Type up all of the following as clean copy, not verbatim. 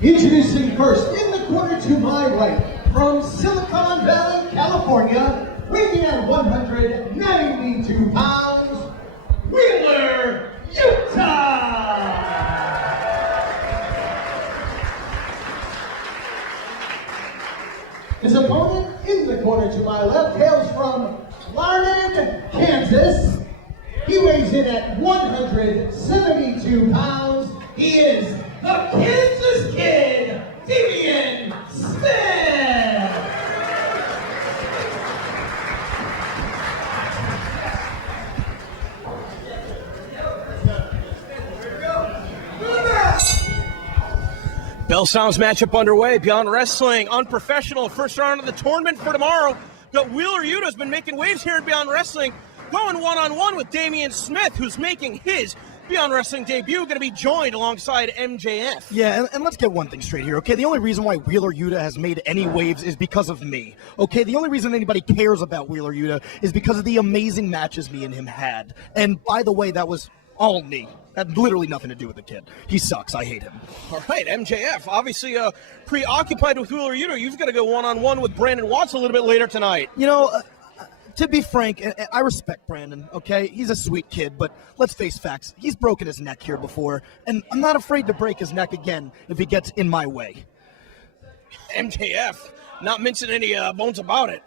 Introducing first, in the corner to my right, from Silicon Valley, California, weighing at 192 pounds, Wheeler Yuta! His opponent, in the corner to my left, hails from Larned, Kansas. He weighs in at 172 pounds. He is the Kansas Kid, Damian Smith! Bell Sounds matchup underway. Beyond Wrestling, unprofessional. First round of the tournament for tomorrow. But Wheeler Yuta's been making waves here at Beyond Wrestling, going one-on-one with Damian Smith, who's making his Beyond Wrestling debut, going to be joined alongside MJF. Yeah, and let's get one thing straight here, okay? The only reason why Wheeler Yuta has made any waves is because of me, okay? The only reason anybody cares about Wheeler Yuta is because of the amazing matches me and him had. And by the way, that was all me. Had literally nothing to do with the kid. He sucks. I hate him. All right, MJF, obviously preoccupied with Wheeler Yuta. You've got to go one-on-one with Brandon Watts a little bit later tonight. You know, to be frank, I respect Brandon, okay? He's a sweet kid, but let's face facts. He's broken his neck here before, and I'm not afraid to break his neck again if he gets in my way. MJF, not mincing any bones about it.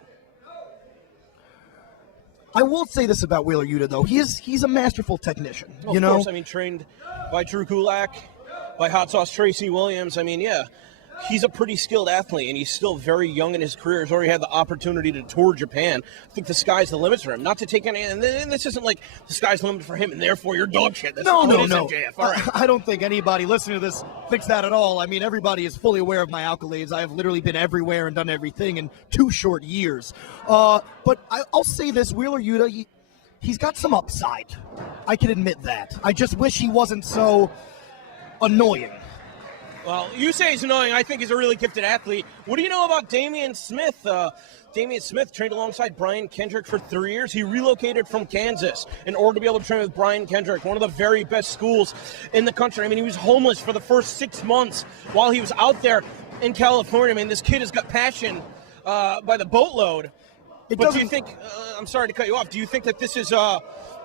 I will say this about Wheeler Yuta, though. He's a masterful technician, Of course, I mean, trained by Drew Gulak, by Hot Sauce Tracy Williams. I mean, yeah, he's a pretty skilled athlete, and he's still very young in his career. He's already had the opportunity to tour Japan. I think the sky's the limit for him. Not to take any, and this isn't like the sky's the limit for him, and therefore you're dog shit. That's No. MJF. All right. I don't think anybody listening to this thinks that at all. I mean, everybody is fully aware of my accolades. I have literally been everywhere and done everything in 2 short years. But I'll say this, Wheeler Yuta, he's got some upside. I can admit that. I just wish he wasn't so annoying. Well, you say he's annoying. I think he's a really gifted athlete. What do you know about Damian Smith? Damian Smith trained alongside Brian Kendrick for 3 years. He relocated from Kansas in order to be able to train with Brian Kendrick, one of the very best schools in the country. I mean, he was homeless for the first 6 months while he was out there in California. I mean, this kid has got passion by the boatload. But do you think, I'm sorry to cut you off, do you think that this is a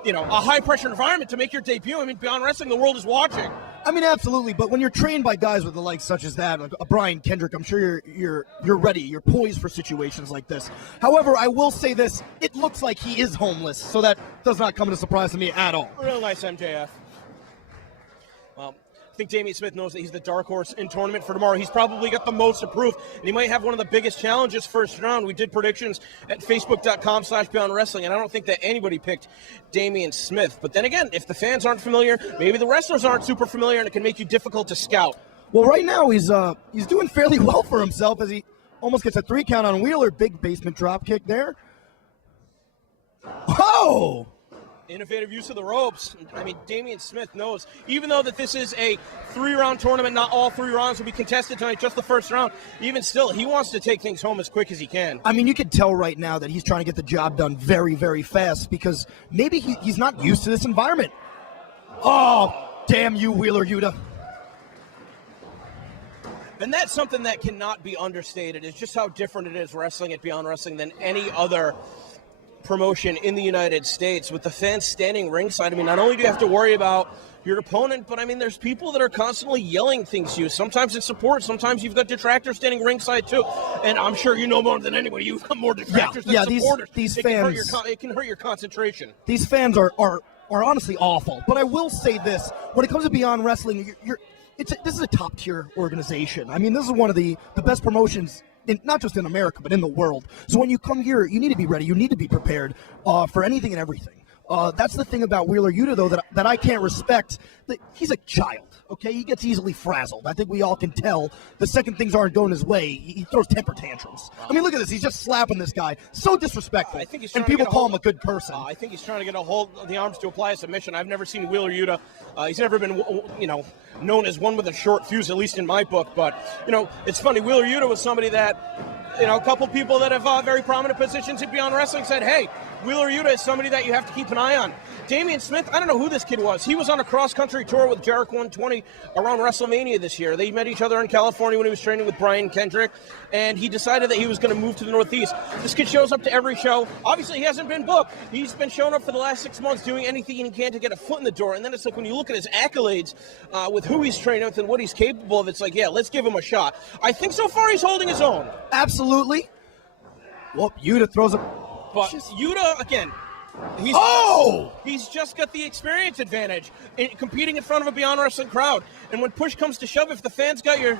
high-pressure environment to make your debut? I mean, Beyond Wrestling, the world is watching. I mean, absolutely, but when you're trained by guys with the likes such as that, like Brian Kendrick, I'm sure you're ready, you're poised for situations like this. However, I will say this, it looks like he is homeless, so that does not come as a surprise to me at all. Real nice, MJF. Well, I think Damian Smith knows that he's the dark horse in tournament for tomorrow. He's probably got the most to prove, and he might have one of the biggest challenges first round. We did predictions at facebook.com/Beyond Wrestling, and I don't think that anybody picked Damian Smith. But then again, if the fans aren't familiar, maybe the wrestlers aren't super familiar, and it can make you difficult to scout. Well, right now he's doing fairly well for himself as he almost gets a 3 count on Wheeler. Big basement drop kick there. Oh! Innovative use of the ropes. I mean, Damian Smith knows, even though that this is a 3-round tournament, not all 3 rounds will be contested tonight, just the first round, even still, he wants to take things home as quick as he can. I mean, you can tell right now that he's trying to get the job done very, very fast because maybe he's not used to this environment. Oh, damn you, Wheeler Yuta. And that's something that cannot be understated, is just how different it is wrestling at Beyond Wrestling than any other promotion in the United States. With the fans standing ringside, I mean, not only do you have to worry about your opponent, but I mean, there's people that are constantly yelling things to you. Sometimes it's support, sometimes you've got detractors standing ringside too. And I'm sure you know more than anybody, you've got more detractors than supporters. These fans, it can hurt your concentration. These fans are honestly awful. But I will say this, when it comes to Beyond Wrestling, this is a top-tier organization. I mean, this is one of the best promotions, not just in America, but in the world. So when you come here, you need to be ready. You need to be prepared for anything and everything. That's the thing about Wheeler Yuta, though, that I can't respect. He's a child, okay? He gets easily frazzled. I think we all can tell the second things aren't going his way, he throws temper tantrums. I mean, look at this. He's just slapping this guy. So disrespectful. And people call him a good person. I think he's trying to get a hold of the arms to apply a submission. I've never seen Wheeler Yuta. He's never been, known as one with a short fuse, at least in my book. But, it's funny. Wheeler Yuta was somebody that, a couple people that have very prominent positions at Beyond Wrestling said, hey, Wheeler Yuta is somebody that you have to keep an eye on. Damian Smith, I don't know who this kid was. He was on a cross-country tour with Jericho 120 around WrestleMania this year. They met each other in California when he was training with Brian Kendrick, and he decided that he was going to move to the Northeast. This kid shows up to every show. Obviously, he hasn't been booked. He's been showing up for the last 6 months, doing anything he can to get a foot in the door. And then it's like when you look at his accolades with who he's training with and what he's capable of, it's like, yeah, let's give him a shot. I think so far he's holding his own. Absolutely. Well, Yuta throws a... But Yuta, again... He's just got the experience advantage in competing in front of a Beyond Wrestling crowd. And when push comes to shove, if the fans got you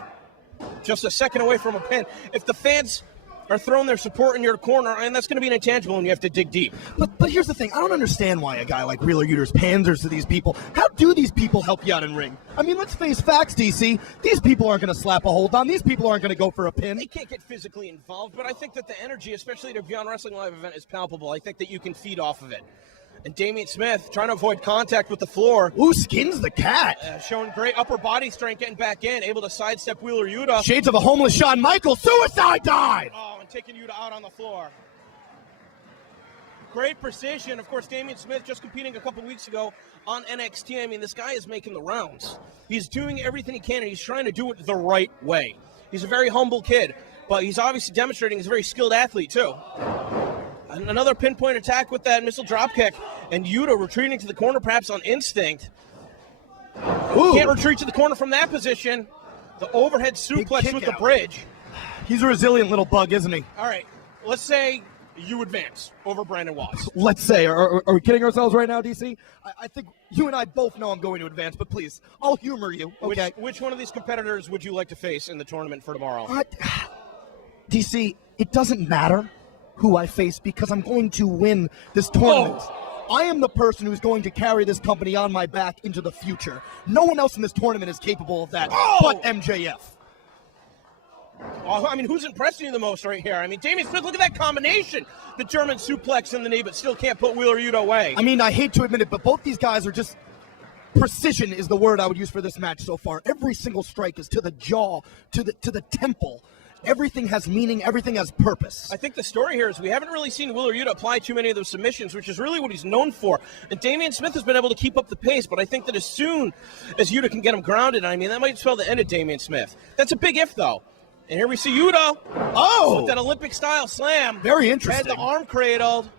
just a second away from a pin, if the fans are throwing their support in your corner, and that's going to be an intangible and you have to dig deep. But here's the thing. I don't understand why a guy like Wheeler Yuta panders to these people. How do these people help you out in ring? I mean, let's face facts, DC. These people aren't going to slap a hold on. These people aren't going to go for a pin. They can't get physically involved, but I think that the energy, especially at a Beyond Wrestling Live event, is palpable. I think that you can feed off of it. And Damian Smith trying to avoid contact with the floor. Ooh, skins the cat. Showing great upper body strength, getting back in, able to sidestep Wheeler Yuta. Shades of a homeless Shawn Michaels. Suicide dive! Oh, and taking Yuta out on the floor. Great precision. Of course, Damian Smith just competing a couple weeks ago on NXT. I mean, this guy is making the rounds. He's doing everything he can, and he's trying to do it the right way. He's a very humble kid, but he's obviously demonstrating he's a very skilled athlete, too. Another pinpoint attack with that missile dropkick, and Yuta retreating to the corner, perhaps on instinct. Ooh. Can't retreat to the corner from that position. The overhead suplex with the bridge. He's a resilient little bug, isn't he? All right, let's say you advance over Brandon Watts. Let's say. Are we kidding ourselves right now, DC? I think you and I both know I'm going to advance, but please, I'll humor you, okay? Which one of these competitors would you like to face in the tournament for tomorrow? DC, it doesn't matter who I face because I'm going to win this tournament. I am the person who's going to carry this company on my back into the future. No one else in this tournament is capable of that but MJF. I mean, who's impressing you the most right here? I mean, Damian Smith, look at that combination. The German suplex in the knee, but still can't put Wheeler Yuta away. I mean, I hate to admit it, but both these guys are just... Precision is the word I would use for this match so far. Every single strike is to the jaw, to the temple. Everything has meaning. Everything has purpose. I think the story here is we haven't really seen Wheeler Yuta apply too many of those submissions, which is really what he's known for. And Damian Smith has been able to keep up the pace, but I think that as soon as Yuta can get him grounded, I mean, that might spell the end of Damian Smith. That's a big if, though. And here we see Yuta. With that Olympic-style slam. Very interesting. Had the arm cradled.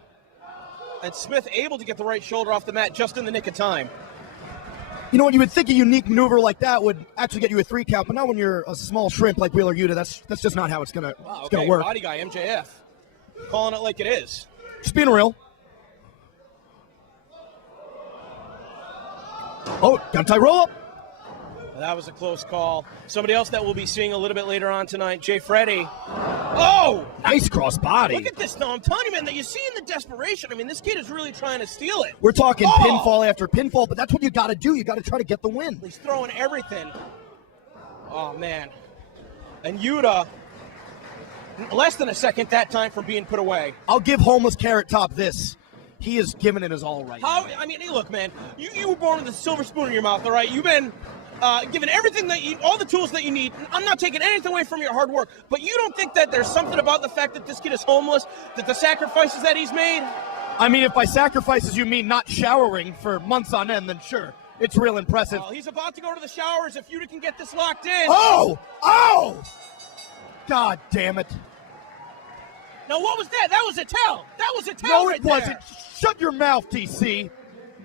And Smith able to get the right shoulder off the mat just in the nick of time. You know what? You would think a unique maneuver like that would actually get you a 3 count, but not when you're a small shrimp like Wheeler Yuta. That's just not how it's gonna work. Body guy MJF, calling it like it is. Just being real. Oh, got a tight roll up. That was a close call. Somebody else that we'll be seeing a little bit later on tonight, Jay Freddy. Oh! Nice cross body. Look at this, though. I'm telling you, man, that you see in the desperation. I mean, this kid is really trying to steal it. We're talking pinfall after pinfall, but that's what you got to do. You got to try to get the win. He's throwing everything. Oh, man. And Yuta, less than a second that time from being put away. I'll give homeless Carrot Top this. He is giving it his all right. I mean, hey, look, man. You were born with a silver spoon in your mouth, all right? You've been... given everything that all the tools that you need. I'm not taking anything away from your hard work, but you don't think that there's something about the fact that this kid is homeless, that the sacrifices that he's made? I mean, if by sacrifices you mean not showering for months on end, then sure, it's real impressive. Well, he's about to go to the showers if Yuta can get this locked in. Oh! God damn it. Now, what was that? That was a tell. That was a tell. No, right it wasn't. There. Shut your mouth, DC.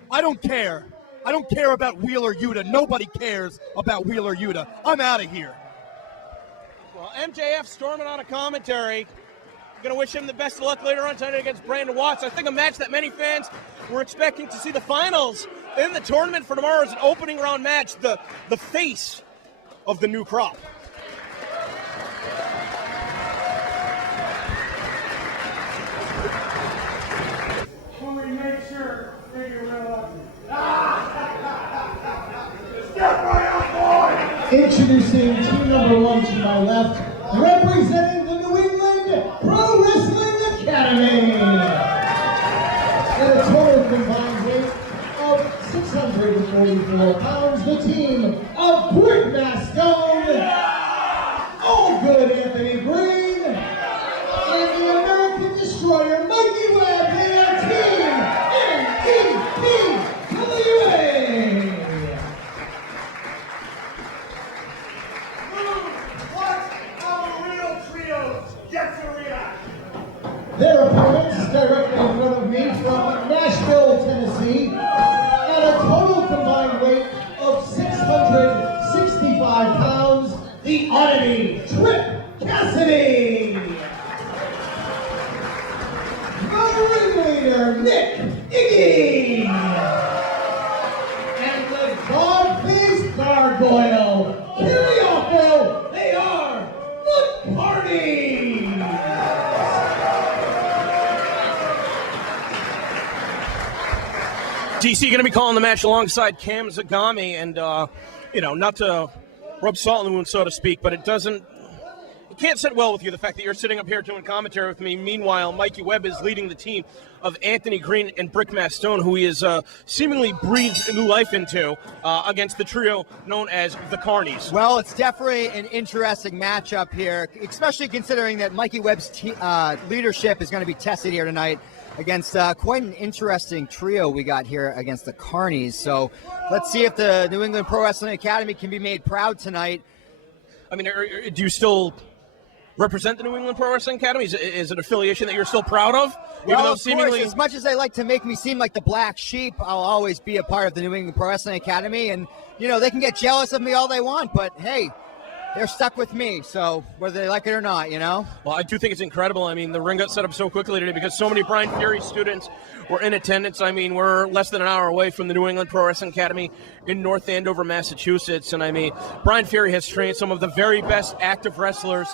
I don't care. I don't care about Wheeler Yuta. Nobody cares about Wheeler Yuta. I'm out of here. Well, MJF storming on a commentary. Going to wish him the best of luck later on tonight against Brandon Watts. I think a match that many fans were expecting to see the finals in the tournament for tomorrow is an opening round match. The face of the new crop. When we make sure you're real Introducing team number 1 to my left, representing the New England Pro Wrestling Academy. At a total combined weight of 644 pounds, the team of Quick Mascone, All Good Anthony Green, and the American Destroyer Mikey Webb in our team, MVP. Their opponents directly in front of me from Nashville, Tennessee, at a total combined weight of 665 pounds, the Oddity, Trip Cassidy. The ringleader, Nick Iggy. And the dog-faced gargoyle, Kiriako, they are the Carnies. DC going to be calling the match alongside Cam Zagami, and not to rub salt in the wound, so to speak, but it can't sit well with you, the fact that you're sitting up here doing commentary with me. Meanwhile, Mikey Webb is leading the team of Anthony Green and Brick Mastone, who he has seemingly breathed new life into against the trio known as the Carnies. Well, it's definitely an interesting matchup here, especially considering that Mikey Webb's leadership is going to be tested here tonight against quite an interesting trio we got here against the Carnies. So let's see if the New England Pro Wrestling Academy can be made proud tonight. I mean, do you still represent the New England Pro Wrestling Academy? Is it an affiliation that you're still proud of? Well, of course, as much as they like to make me seem like the black sheep, I'll always be a part of the New England Pro Wrestling Academy. And, they can get jealous of me all they want, but hey, they're stuck with me, so whether they like it or not, Well, I do think it's incredible. I mean, the ring got set up so quickly today because so many Brian Fury students were in attendance. I mean, we're less than an hour away from the New England Pro Wrestling Academy in North Andover, Massachusetts. And I mean, Brian Fury has trained some of the very best active wrestlers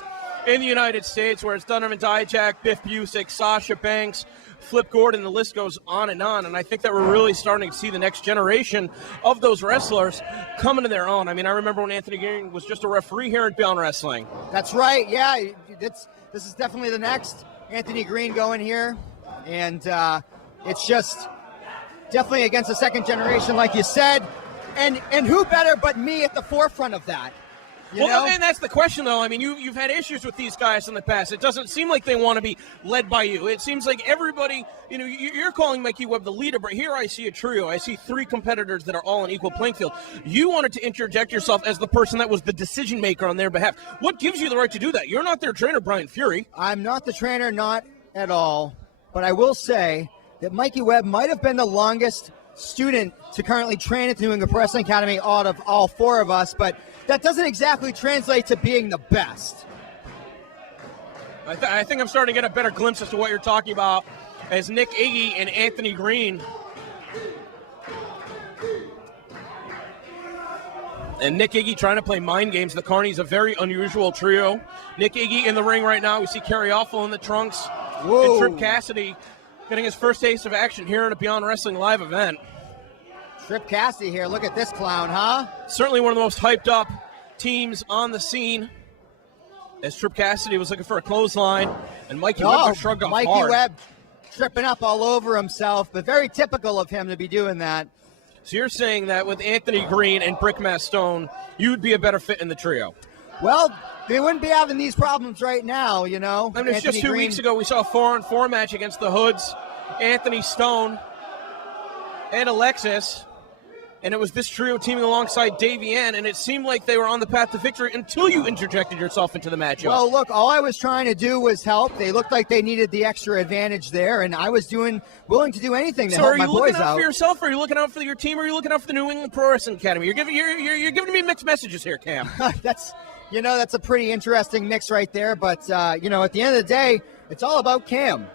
in the United States, where it's Donovan Dijak, Biff Busick, Sasha Banks, Flip Gordon, the list goes on. And I think that we're really starting to see the next generation of those wrestlers come into their own. I mean, I remember when Anthony Green was just a referee here at Beyond Wrestling. That's right, yeah. This is definitely the next Anthony Green going here. And it's just definitely against the second generation, like you said. And who better but me at the forefront of that? And that's the question, though. I mean, you've had issues with these guys in the past. It doesn't seem like they want to be led by you. It seems like everybody, you're calling Mikey Webb the leader, but here I see a trio. I see three competitors that are all on equal playing field. You wanted to interject yourself as the person that was the decision maker on their behalf. What gives you the right to do that? You're not their trainer, Brian Fury. I'm not the trainer, not at all. But I will say that Mikey Webb might have been the longest student to currently train at the New England Pro Wrestling Academy out of all four of us, but that doesn't exactly translate to being the best. I think I'm starting to get a better glimpse as to what you're talking about as Nick Iggy and Anthony Green. And Nick Iggy trying to play mind games. The Carnies, a very unusual trio. Nick Iggy in the ring right now. We see Kerry Awful in the trunks. Whoa. And Trip Cassidy getting his first taste of action here at a Beyond Wrestling live event. Trip Cassidy here. Look at this clown, huh? Certainly one of the most hyped up teams on the scene, as Trip Cassidy was looking for a clothesline, and Mikey Webb shrugged off Mikey hard. Webb tripping up all over himself, but very typical of him to be doing that. So you're saying that with Anthony Green and Brick Mastone, you'd be a better fit in the trio? Well, they wouldn't be having these problems right now, I mean, it's just 2 weeks ago we saw a 4-on-4 match against the Hoods, Anthony Stone and Alexis. And it was this trio teaming alongside Davey Ann, and it seemed like they were on the path to victory until you interjected yourself into the matchup. Well, look, all I was trying to do was help. They looked like they needed the extra advantage there, and I was willing to do anything to help my boys out. So are you looking out for yourself, or are you looking out for your team, or are you looking out for the New England Pro Wrestling Academy? You're giving me mixed messages here, Cam. That's a pretty interesting mix right there, but, at the end of the day, it's all about Cam.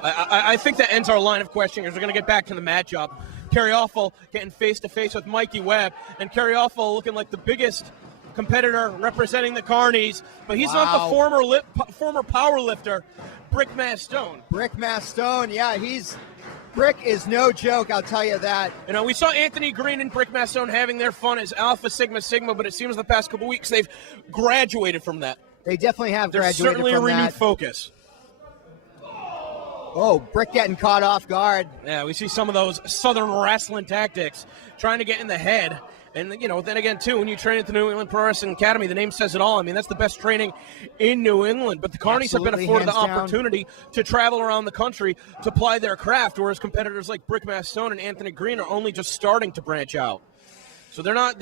I think that ends our line of questioning as we're going to get back to the matchup. Kerry Awful getting face-to-face with Mikey Webb, and Kerry Awful looking like the biggest competitor representing the Carnies, but he's not the former power lifter, Brick Mastone. Brick Mastone, yeah, Brick is no joke, I'll tell you that. We saw Anthony Green and Brick Mastone having their fun as Alpha Sigma Sigma, but it seems the past couple weeks they've graduated from that. They definitely have graduated from that. There's certainly a renewed focus. Oh, Brick getting caught off guard. Yeah, we see some of those Southern wrestling tactics, trying to get in the head. And, then again, too, when you train at the New England Pro Wrestling Academy, the name says it all. I mean, that's the best training in New England. But the Carnies have been afforded the opportunity to travel around the country to ply their craft, whereas competitors like Brick Mastone and Anthony Green are only just starting to branch out. So they're not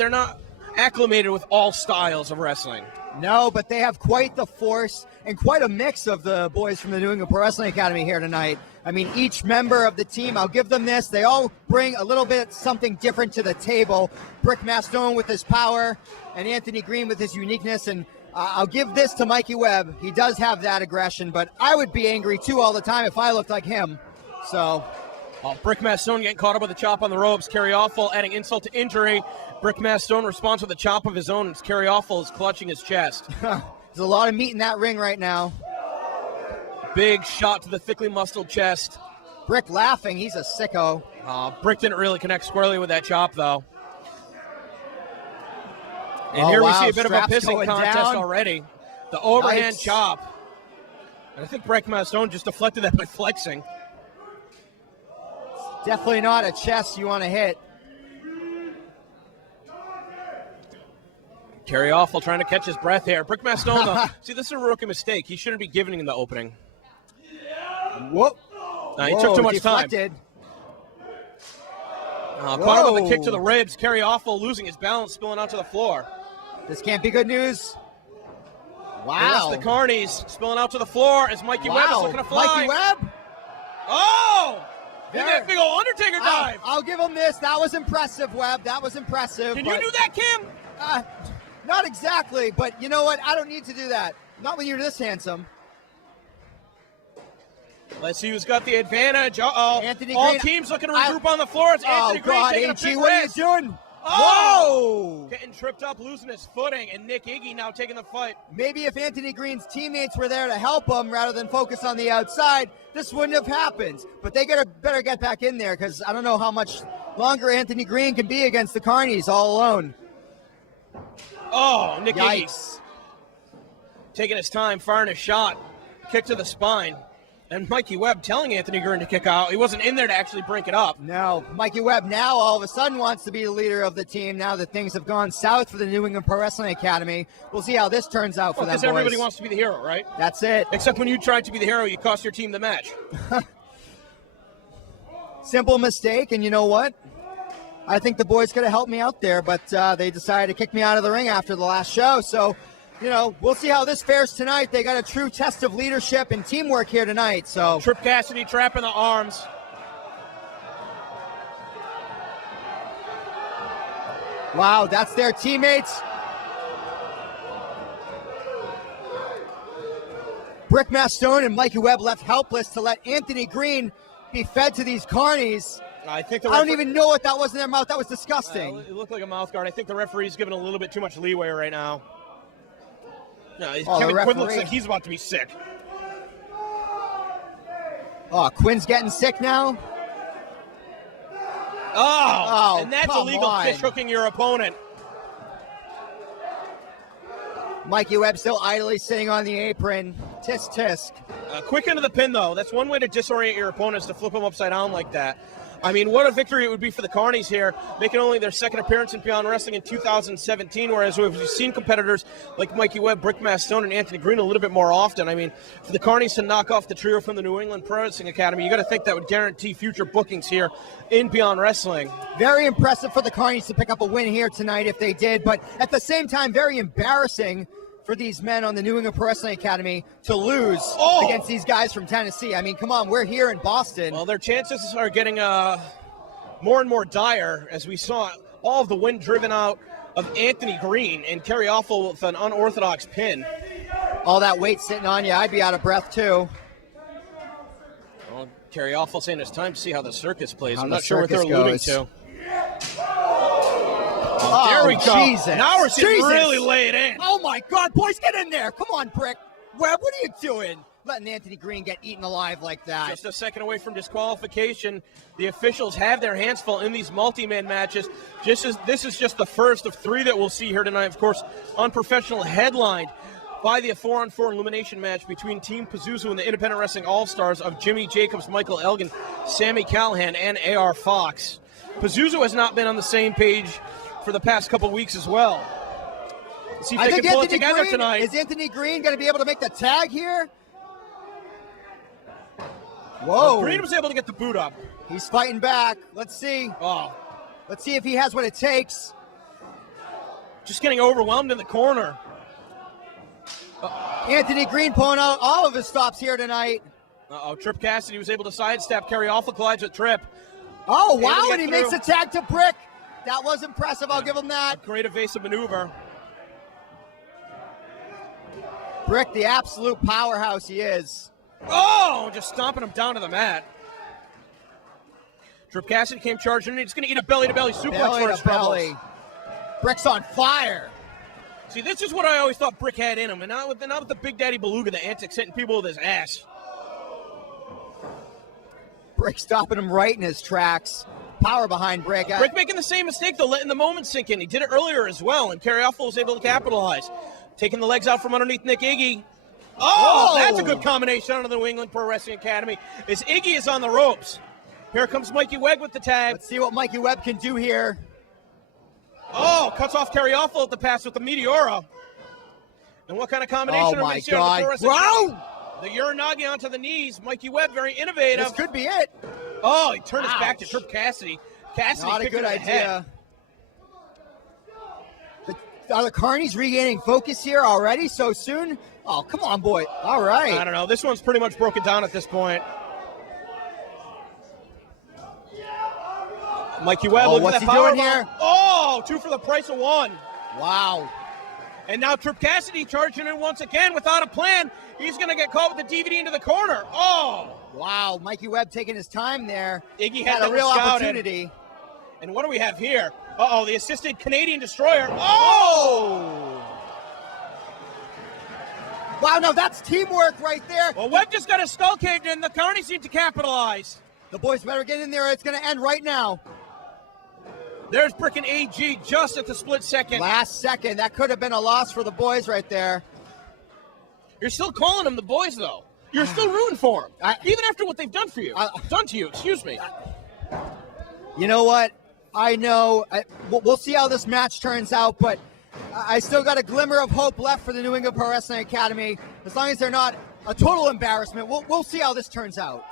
acclimated with all styles of wrestling. No, but they have quite the force and quite a mix of the boys from the New England Pro Wrestling Academy here tonight. I mean, each member of the team, I'll give them this, they all bring a little bit something different to the table. Brick Mastone with his power, and Anthony Green with his uniqueness, and I'll give this to Mikey Webb. He does have that aggression, but I would be angry too all the time if I looked like him. So, Brick Mastone getting caught up with a chop on the ropes. Kerry Awful adding insult to injury. Brick Mastone responds with a chop of his own as Kerry Awful is clutching his chest. there's a lot of meat in that ring right now. Big shot to the thickly muscled chest. Brick laughing, he's a sicko. Brick didn't really connect squarely with that chop, though. And Oh, here wow, we see a bit of a straps pissing going contest down. already. The overhand Nice. chop. And I think Brick Mastone just deflected that by flexing. Definitely not a chest you want to hit. Kerry Awful trying to catch his breath here. Brick Mastone, though, see, this is a rookie mistake. He shouldn't be giving him the opening. Whoop. He took too much deflected. time. Caught him with a kick Whoa. to the ribs. Kerry Awful losing his balance, spilling out to the floor. This can't be good news. And Wow. that's the Carnies spilling out to the floor as Mikey Webb is looking to fly. Mikey Webb? Oh! Look at There. that big old Undertaker dive. I'll give him this. That was impressive, Webb. That was impressive. Can you but, do that, Kim? Not exactly, but you know what? I don't need to do that. Not when you're this handsome. Let's see who's got the advantage. Uh-oh. Anthony All Green. teams looking to regroup on the floor. It's Anthony Oh, Green God, taking a AG, big what are you risk. doing? Oh! Whoa! Getting tripped up, losing his footing, and Nick Iggy now taking the fight. Maybe if Anthony Green's teammates were there to help him rather than focus on the outside, this wouldn't have happened. But they better get back in there because I don't know how much longer Anthony Green can be against the Carnies all alone. Oh, Nick Iggy Yikes. taking his time, firing a shot. Kick to the spine. And Mikey Webb telling Anthony Green to kick out. He wasn't in there to actually break it up. No, Mikey Webb now all of a sudden wants to be the leader of the team now that things have gone south for the New England Pro Wrestling Academy. We'll see how this turns out for them Because boys. everybody wants to be the hero, right? That's it. Except when you tried to be the hero, you cost your team the match. Simple mistake, and you know what? I think the boys could have helped me out there, but they decided to kick me out of the ring after the last show. So, you know, we'll see how this fares tonight. They got a true test of leadership and teamwork here tonight. So, Trip Cassidy trapping the arms. wow, that's their teammates. Brick Mastone and Mikey Webb left helpless to let Anthony Green be fed to these Carnies. I think the I don't even know what that was in their mouth. That was disgusting. It looked like a mouth guard. I think the referee's giving a little bit too much leeway right now. No, Oh, the Kevin Quinn looks referee. like he's about to be sick. Oh, Quinn's getting sick now. Oh, and that's come illegal on. fish hooking your opponent. Mikey Webb still idly sitting on the apron. Tisk tisk. Quick into the pin, though. That's one way to disorient your opponents, to flip them upside down like that. I mean, what a victory it would be for the Carnies here, making only their second appearance in Beyond Wrestling in 2017, whereas we've seen competitors like Mikey Webb, Brick Mastone, and Anthony Green a little bit more often. I mean, for the Carnies to knock off the trio from the New England Pro Wrestling Academy, you got to think that would guarantee future bookings here in Beyond Wrestling. Very impressive for the Carnies to pick up a win here tonight if they did, but at the same time, very embarrassing for these men on the New England Pro Wrestling Academy to lose against these guys from Tennessee. I mean, come on, we're here in Boston. Well, their chances are getting more and more dire as we saw all of the wind driven out of Anthony Green and Kerry Awful with an unorthodox pin. All that weight sitting on you, I'd be out of breath too. Well, Kerry Awful saying it's time to see how the circus plays. How I'm the not sure what they're circus alluding goes. to. Oh, There we go. Jesus. Now we're seeing Jesus. really lay it in. Oh my God, boys, get in there. Come on, Brick. Webb, what are you doing? Letting Anthony Green get eaten alive like that. Just a second away from disqualification. The officials have their hands full in these multi-man matches. This is just the first of three that we'll see here tonight. Of course, Unprofessional headlined by the 4-on-4 elimination match between Team Pazuzu and the Independent Wrestling All-Stars of Jimmy Jacobs, Michael Elgin, Sammy Callahan, and AR Fox. Pazuzu has not been on the same page for the past couple weeks as well. Let's see if I they think can pull it Anthony together Green, tonight. is Anthony Green going to be able to make the tag here? Whoa. Green was able to get the boot up. He's fighting back. Let's see. Oh, Let's see if he has what it takes. just getting overwhelmed in the corner. Anthony Green pulling out all of his stops here tonight. Trip Cassidy was able to sidestep. Kerry Alpha collides with Trip. Oh, Able wow, to and he get makes through. a tag to Brick. That was impressive. I'll give him that. Great evasive maneuver. Brick, the absolute powerhouse he is. Oh, just stomping him down to the mat. Trip Cassidy came charging in. He's going to eat a belly-to-belly suplex Belly for to his troubles. belly. Brick's on fire. See, this is what I always thought Brick had in him, and not with the Big Daddy Beluga, the antics hitting people with his ass. Brick stopping him right in his tracks. Power behind Brick. Brick making the same mistake, though, letting the moment sink in. He did it earlier as well, and Kerry Alpha was able to capitalize. Taking the legs out from underneath Nick Iggy. Oh, Whoa. that's a good combination out of the New England Pro Wrestling Academy. As Iggy is on the ropes. Here comes Mikey Webb with the tag. Let's see what Mikey Webb can do here. Oh, cuts off Kerry Alpha at the pass with the Meteora. And what kind of combination Oh, are we my seeing on the God. Pro Wrestling Wow. Academy? The Uranagi onto the knees. Mikey Webb, very innovative. This could be it. Oh, he turned his back to Ouch. Trip Cassidy. Cassidy Not a kicked good him in the head. idea. Are the Carnies regaining focus here already so soon? Oh, come on, boy. All I right. don't know. This one's pretty much broken down at this point. Mikey Webb, Oh, look what's at that he doing powerbomb. here? Oh, 2 for the price of 1. Wow. And now Trip Cassidy charging in once again without a plan. He's going to get caught with the DVD into the corner. Oh! Wow. Mikey Webb taking his time there. Iggy had a that real scouted. opportunity. And what do we have here? Uh-oh, the assisted Canadian Destroyer. Oh! Wow, now that's teamwork right there. Well, Webb just got his skull caved in. The Carnies need to capitalize. The boys better get in there. It's going to end right now. There's Brick and AG just at the split second. Last second. That could have been a loss for the boys right there. You're still calling them the boys, though. You're still rooting for them, even after what they've done for you. Done to you, excuse me. You know what? I know. We'll see how this match turns out, but I still got a glimmer of hope left for the New England Pro Wrestling Academy. As long as they're not a total embarrassment, we'll see how this turns out.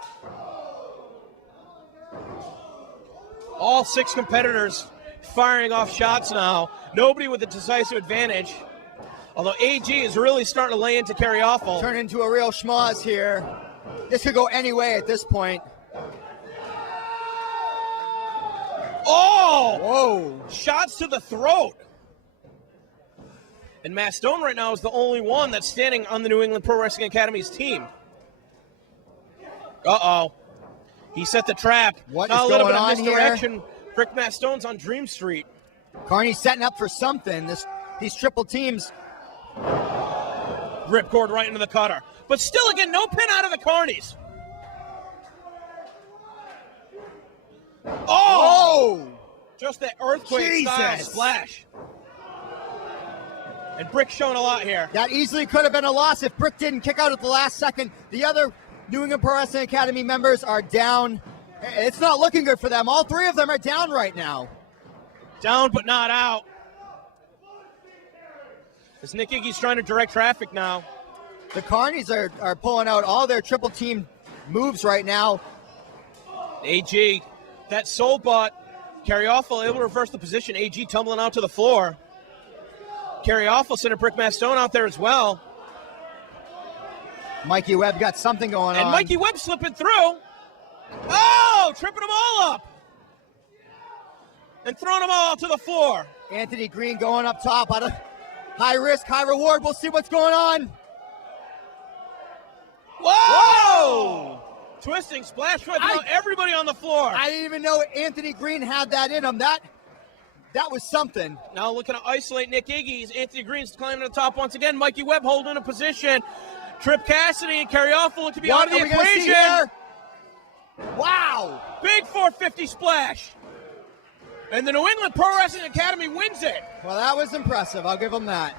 All 6 competitors firing off shots now. Nobody with a decisive advantage. Although AG is really starting to lay into Kerry Awful. Turn into a real schmoz here. This could go any way at this point. Oh! Whoa. Shots to the throat. And Matt Stone right now is the only one that's standing on the New England Pro Wrestling Academy's team. Uh-oh. He set the trap. What Now is a little going bit on of here? misdirection. Brick Matt Stone's on Dream Street. Carney's setting up for something. These triple teams. Ripcord right into the cutter. But still, again, no pin out of the Carnies. Oh! Just that earthquake-style Jesus. splash. And Brick showing a lot here. That easily could have been a loss if Brick didn't kick out at the last second. The other New England Pro Wrestling Academy members are down. It's not looking good for them. All 3 of them are down right now. Down but not out. As Nick Iggy's trying to direct traffic now. The Carnies are pulling out all their triple team moves right now. AG, that soul butt. Kerry Awful able to reverse the position. AG tumbling out to the floor. Kerry Awful sending Brick Matt Stone out there as well. Mikey Webb got something going on. And Mikey Webb slipping through. Oh, tripping them all up. And throwing them all to the floor. Anthony Green going up top. Out of high risk, high reward. We'll see what's going on. Whoa! Twisting splash foot, everybody on the floor. I didn't even know Anthony Green had that in him. That was something. Now looking to isolate Nick Iggy's. Anthony Green's climbing to the top once again. Mikey Webb holding a position. Trip Cassidy and Kerry Awful look to be out of the What are we gonna see equation. here? Wow! Big 450 splash. And the New England Pro Wrestling Academy wins it. Well, that was impressive. I'll give them that.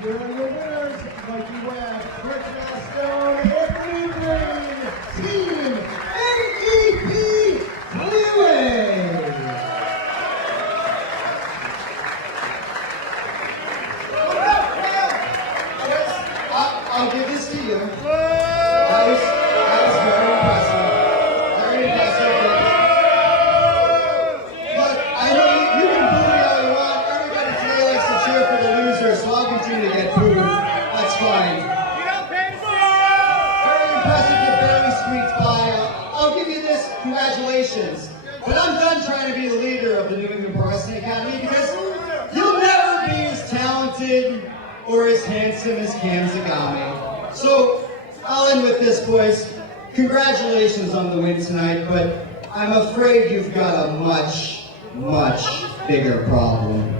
Here are your winners, Mikey Webb, Brick Matt Stone, Anthony Green, Team NEP Fluid. I'll give this to you. That was very impressive. Very impressive. Look, But I'm done trying to be the leader of the New England Pro Wrestling Academy because you'll never be as talented or as handsome as Cam Zagami. So I'll end with this, boys. Congratulations on the win tonight, but I'm afraid you've got a much, much bigger problem.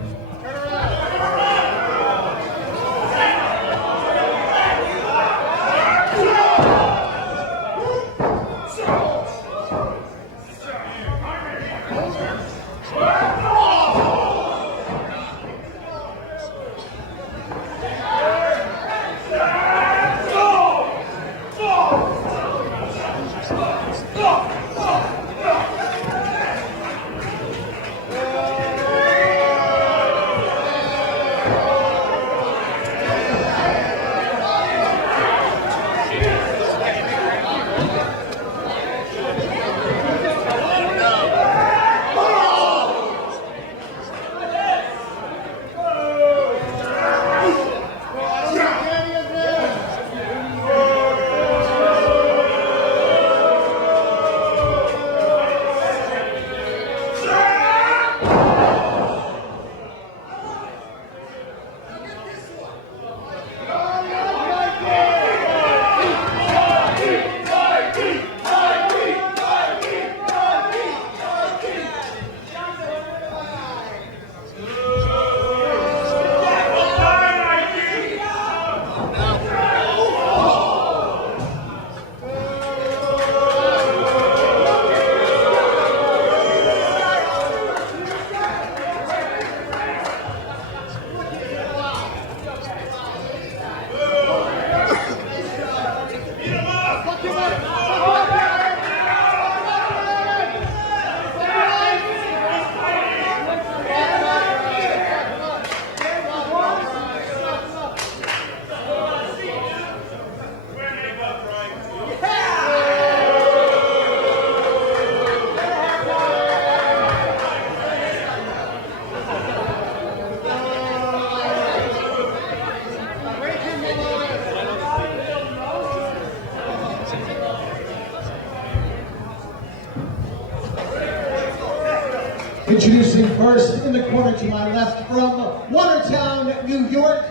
Introducing first in the corner to my left from Watertown, New York,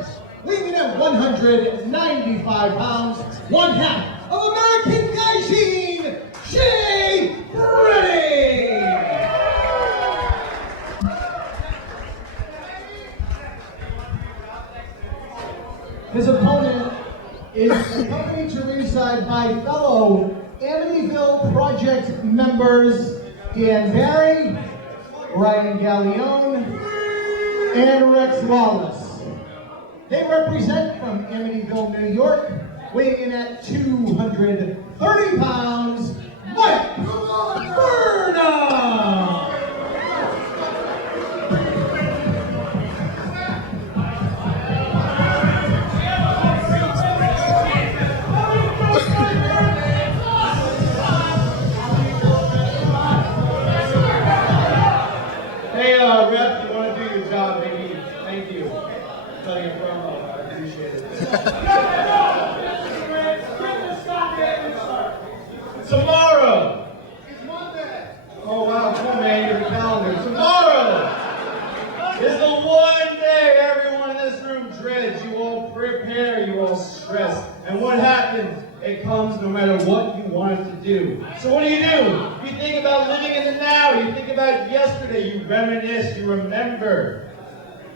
weighing in at 195 pounds, one half of American Gaijin, Jay Brennan. His opponent is accompanied to ringside by fellow Amityville Project members Dan Barry, Ryan Gallione, and Rex Wallace. They represent from Amityville, New York, weighing in at 230 pounds, Mike Burnham! Rep, you want to do your job, baby. Thank you. Cutting a promo. I appreciate it. Tomorrow. It's Monday. Oh, wow. Come on, man. Your calendar. Tomorrow is the one day everyone in this room dreads. You all prepare. You all stress. And what happens? It comes no matter what you want it to do. So what do? You think about living in the now. You think about yesterday. You reminisce. You remember.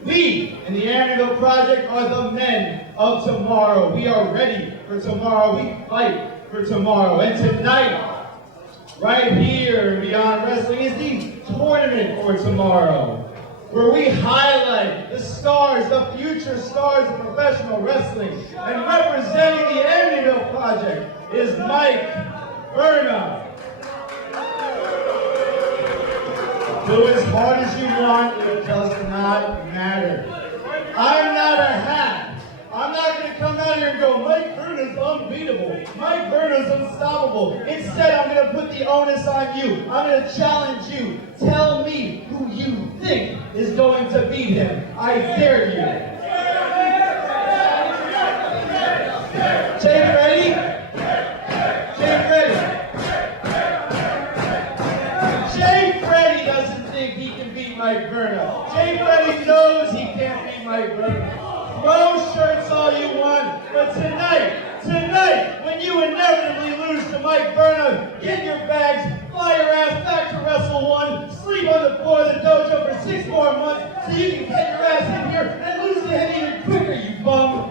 We in the Amityville Project are the men of tomorrow. We are ready for tomorrow. We fight for tomorrow. And tonight, right here in Beyond Wrestling, is the tournament for tomorrow, where we highlight the stars, the future stars of professional wrestling. And representing the Amityville Project is Mike Burnham. Do as hard as you want, it does not matter. I'm not a hat. I'm not going to come out here and go, Mike Burnham's unbeatable. Mike Burnham's unstoppable. Instead, I'm going to put the onus on you. I'm going to challenge you. Tell me who you think is going to beat him. I dare you. Jake, ready? Jake, ready? Jake, think he can beat Mike Verna. Jay Freddy knows he can't beat Mike Verna. Throw shirts all you want, but tonight, when you inevitably lose to Mike Verna, get your bags, fly your ass back to Wrestle One, sleep on the floor of the dojo for 6 more months so you can get your ass in here and lose to him even quicker, you bum.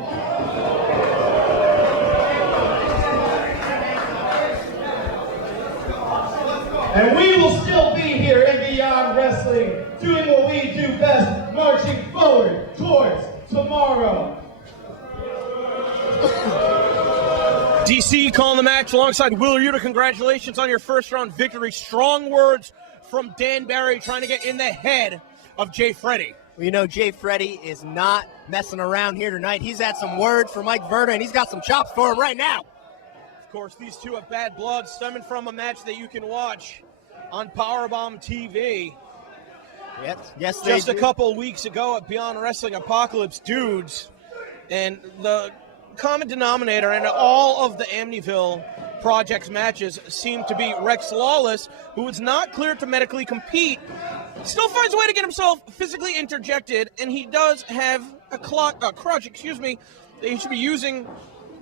And we will still be here in Beyond Wrestling, doing what we do best, marching forward towards tomorrow. DC calling the match alongside Will Yuta. Congratulations on your first round victory. Strong words from Dan Barry trying to get in the head of Jay Freddy. Well, you know, Jay Freddy is not messing around here tonight. He's had some words for Mike Verna, and he's got some chops for him right now. Of course, these two have bad blood stemming from a match that you can watch on Powerbomb TV. Yes, they Just do. a couple weeks ago at Beyond Wrestling Apocalypse Dudes. And the common denominator in all of the Amityville Project's matches seemed to be Rex Lawless, who is not cleared to medically compete. Still finds a way to get himself physically interjected, and he does have a crutch, that he should be using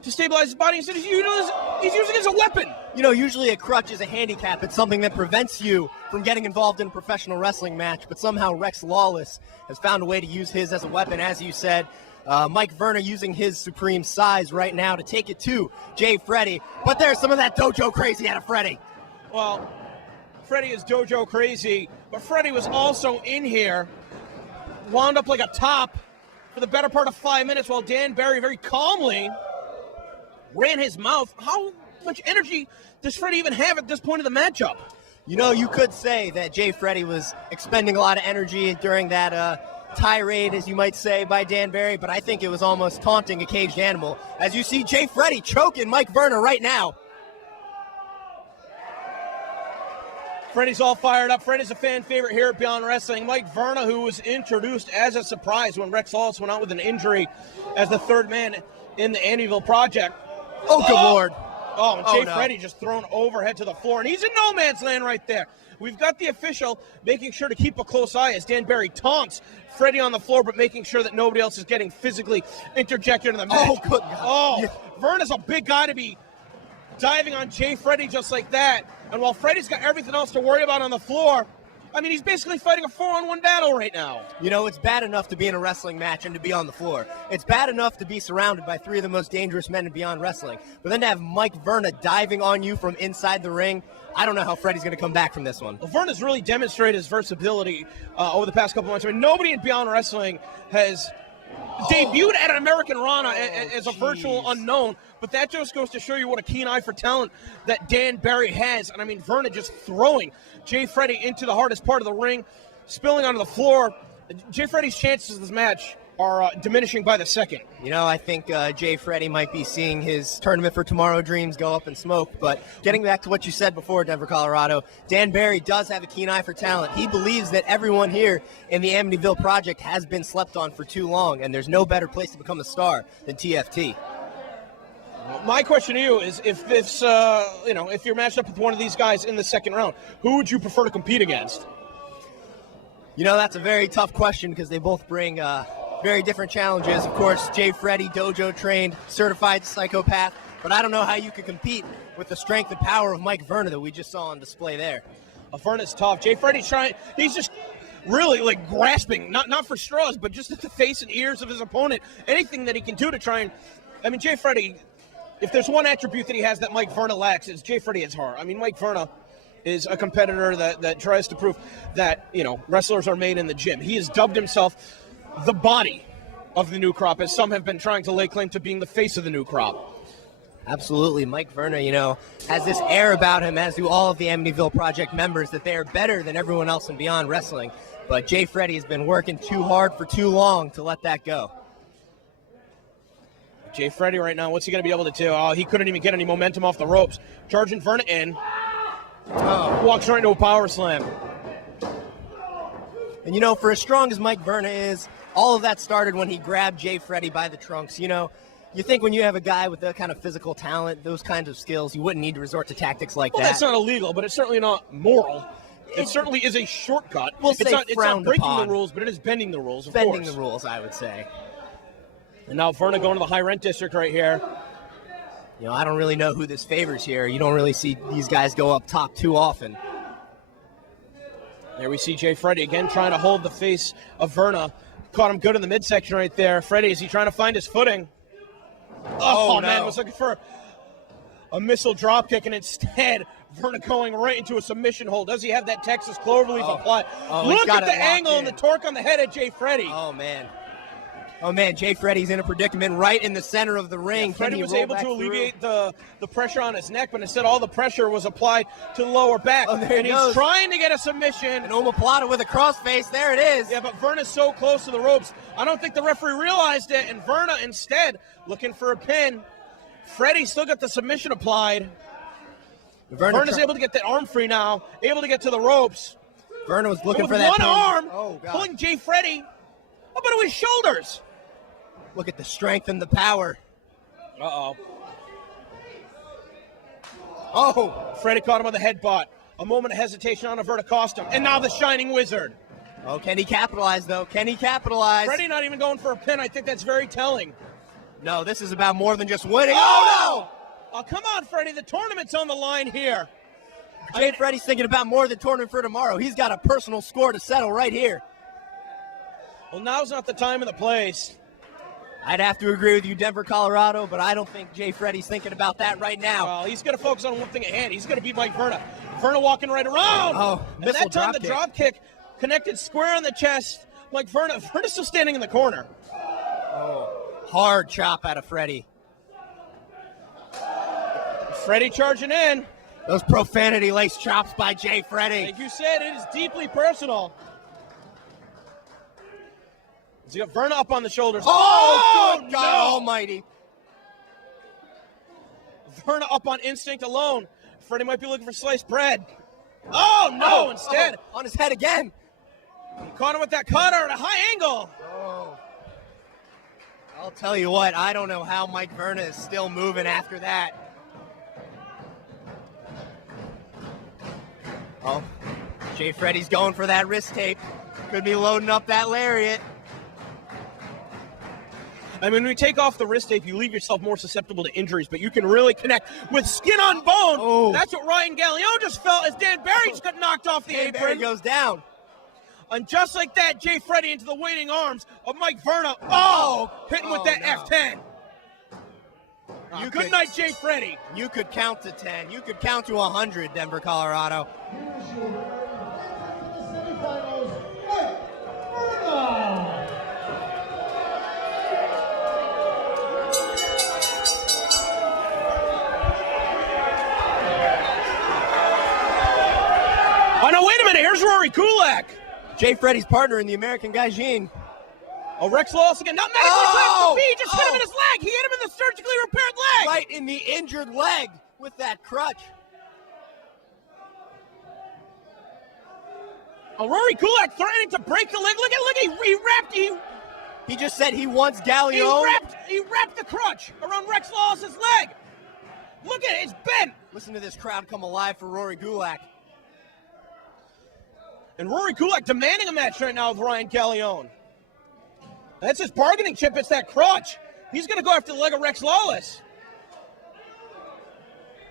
to stabilize his body. Instead, he's using it as a weapon. You know, usually a crutch is a handicap. It's something that prevents you from getting involved in a professional wrestling match, but somehow Rex Lawless has found a way to use his as a weapon, as you said. Mike Verna using his supreme size right now to take it to Jay Freddy, but there's some of that dojo crazy out of Freddy. Well, Freddy is dojo crazy, but Freddy was also in here, wound up like a top for the better part of 5 minutes while Dan Barry very calmly ran his mouth. How much energy does Freddy even have at this point of the matchup? You know, you could say that Jay Freddy was expending a lot of energy during that tirade, as you might say, by Dan Barry, but I think it was almost taunting a caged animal. As you see Jay Freddy choking Mike Verna right now. Freddy's all fired up. Freddy's a fan favorite here at Beyond Wrestling. Mike Verna, who was introduced as a surprise when Rex Lawless went out with an injury as the third man in the Amityville Project. Oh, good Lord. Oh, and Jay no. Freddy just thrown overhead to the floor, and he's in no man's land right there. We've got the official making sure to keep a close eye as Dan Barry taunts Freddy on the floor, but making sure that nobody else is getting physically interjected in the match. Oh, good God. Oh, Yeah. Verna's a big guy to be diving on Jay Freddy just like that. And while Freddy's got everything else to worry about on the floor, I mean, he's basically fighting a 4-on-1 battle right now. You know, it's bad enough to be in a wrestling match and to be on the floor. It's bad enough to be surrounded by three of the most dangerous men in Beyond Wrestling. But then to have Mike Verna diving on you from inside the ring, I don't know how Freddy's going to come back from this one. Well, Verna's really demonstrated his versatility over the past couple months. I mean, nobody in Beyond Wrestling has debuted at an American Rana as a virtual unknown, but that just goes to show you what a keen eye for talent that Dan Barry has. And I mean, Verna just throwing Jay Freddy into the hardest part of the ring, spilling onto the floor. Jay Freddy's chances of this match are diminishing by the second. You know, I think Jay Freddy might be seeing his tournament for tomorrow dreams go up in smoke. But getting back to what you said before, Denver, Colorado, Dan Barry does have a keen eye for talent. He believes that everyone here in the Amityville Project has been slept on for too long, and there's no better place to become a star than TFT. My question to you is, if this, if you're matched up with one of these guys in the second round, who would you prefer to compete against? You know, that's a very tough question because they both bring very different challenges. Of course, Jay Freddy, dojo trained, certified psychopath, but I don't know how you could compete with the strength and power of Mike Verna that we just saw on display there. Verna's tough. Jay Freddy's trying, he's just really like grasping, not for straws, but just at the face and ears of his opponent. Anything that he can do to try and, I mean, Jay Freddy, if there's one attribute that he has that Mike Verna lacks, is Jay Freddy is hard. I mean, Mike Verna is a competitor that tries to prove that, wrestlers are made in the gym. He has dubbed himself the body of the new crop, as some have been trying to lay claim to being the face of the new crop. Absolutely. Mike Verna, has this air about him, as do all of the Amityville Project members, that they are better than everyone else in Beyond Wrestling. But Jay Freddy has been working too hard for too long to let that go. Jay Freddy right now, what's he going to be able to do? Oh, he couldn't even get any momentum off the ropes. Charging Verna in. Walks right into a power slam. And for as strong as Mike Verna is, all of that started when he grabbed Jay Freddy by the trunks. You think when you have a guy with that kind of physical talent, those kinds of skills, you wouldn't need to resort to tactics like Well, that. that's not illegal, but it's certainly not moral. It certainly is a shortcut. We'll it's say not frowned breaking upon. the rules, but it is bending the rules, of Bending course. the rules, I would say. And now Verna going to the high rent district right here. You know, I don't really know who this favors here. You don't really see these guys go up top too often. There we see Jay Freddy again trying to hold the face of Verna. Caught him good in the midsection right there. Freddy, is he trying to find his footing? Oh, man, no. was looking for a missile drop kick, and instead Verna going right into a submission hold. Does he have that Texas Cloverleaf applied? Oh, he's Look got at it the locked angle in. and the torque on the head of Jay Freddy. Oh, man. Oh, man, Jay Freddy's in a predicament right in the center of the ring. Can Freddy he was roll able back to through? alleviate the pressure on his neck, but instead all the pressure was applied to the lower back. Oh, there and he he's goes. trying to get a submission. An omoplata with a crossface. There it is. Yeah, but Verna's so close to the ropes. I don't think the referee realized it, and Verna instead looking for a pin. Freddy still got the submission applied. Verna's able to get that arm free now, able to get to the ropes. Verna was looking With for that one pin. arm, Oh, God. pulling Jay Freddy up into his shoulders. Look at the strength and the power. Uh-oh. Oh, Freddy caught him with a headbutt. A moment of hesitation on a Verna cost him. And now the Shining Wizard. oh, can he capitalize, though? Can he capitalize? Freddy not even going for a pin. I think that's very telling. No, this is about more than just winning. Oh, no! Oh, come on, Freddy. The tournament's on the line here. no! Jay Freddy's thinking about more than tournament for tomorrow. He's got a personal score to settle right here. Well, now's not the time and the place. I'd have to agree with you, Denver, Colorado, but I don't think Jay Freddy's thinking about that right now. Well, he's going to focus on one thing at hand. He's going to beat Mike Verna. Verna walking right around. Oh, and missile that time drop the kick. drop kick connected square on the chest. Mike Verna. Verna's still standing in the corner. Hard chop out of Freddy. Freddy charging in. Those profanity-laced chops by Jay Freddy. Like you said, it is deeply personal. He's got Verna up on the shoulders. Oh, good God no! almighty. Verna up on instinct alone. Freddy might be looking for sliced bread. Oh, no, instead. On his head again. Caught him with that cutter at a high angle. I'll tell you what, I don't know how Mike Verna is still moving after that. Oh, Jay Freddy's going for that wrist tape. Could be loading up that lariat. I mean, when we take off the wrist tape, you leave yourself more susceptible to injuries, but you can really connect with skin on bone. Oh. That's what Ryan Gallione just felt as Dan Barry just got knocked off the Jay Barry apron. goes down. And just like that, Jay Freddy into the waiting arms of Mike Verna. Oh, hitting with that no. F10. You Good could- night, Jay Freddy. You could count to 10. You could count to 100, Denver, Colorado. Here's your winner of the semifinals, Mike Verna. Oh, no, wait a minute. Here's Rory Kulak. Jay Freddy's partner in the American Gaijin. Oh, Rex Lawless again. Not medically Oh! cleared. He just hit him Oh! in his leg. He hit him in the surgically repaired leg. Right in the injured leg with that crutch. Oh, Rory Kulak threatening to break the leg. Look at, He just said he wants he Gallione. wrapped the crutch around Rex Lawless's leg. Look at it, it's bent. Listen to this crowd come alive for Rory Gulak. And Rory Kulak demanding a match right now with Ryan Gallione. That's his bargaining chip, it's that crutch. He's going to go after the leg of Rex Lawless.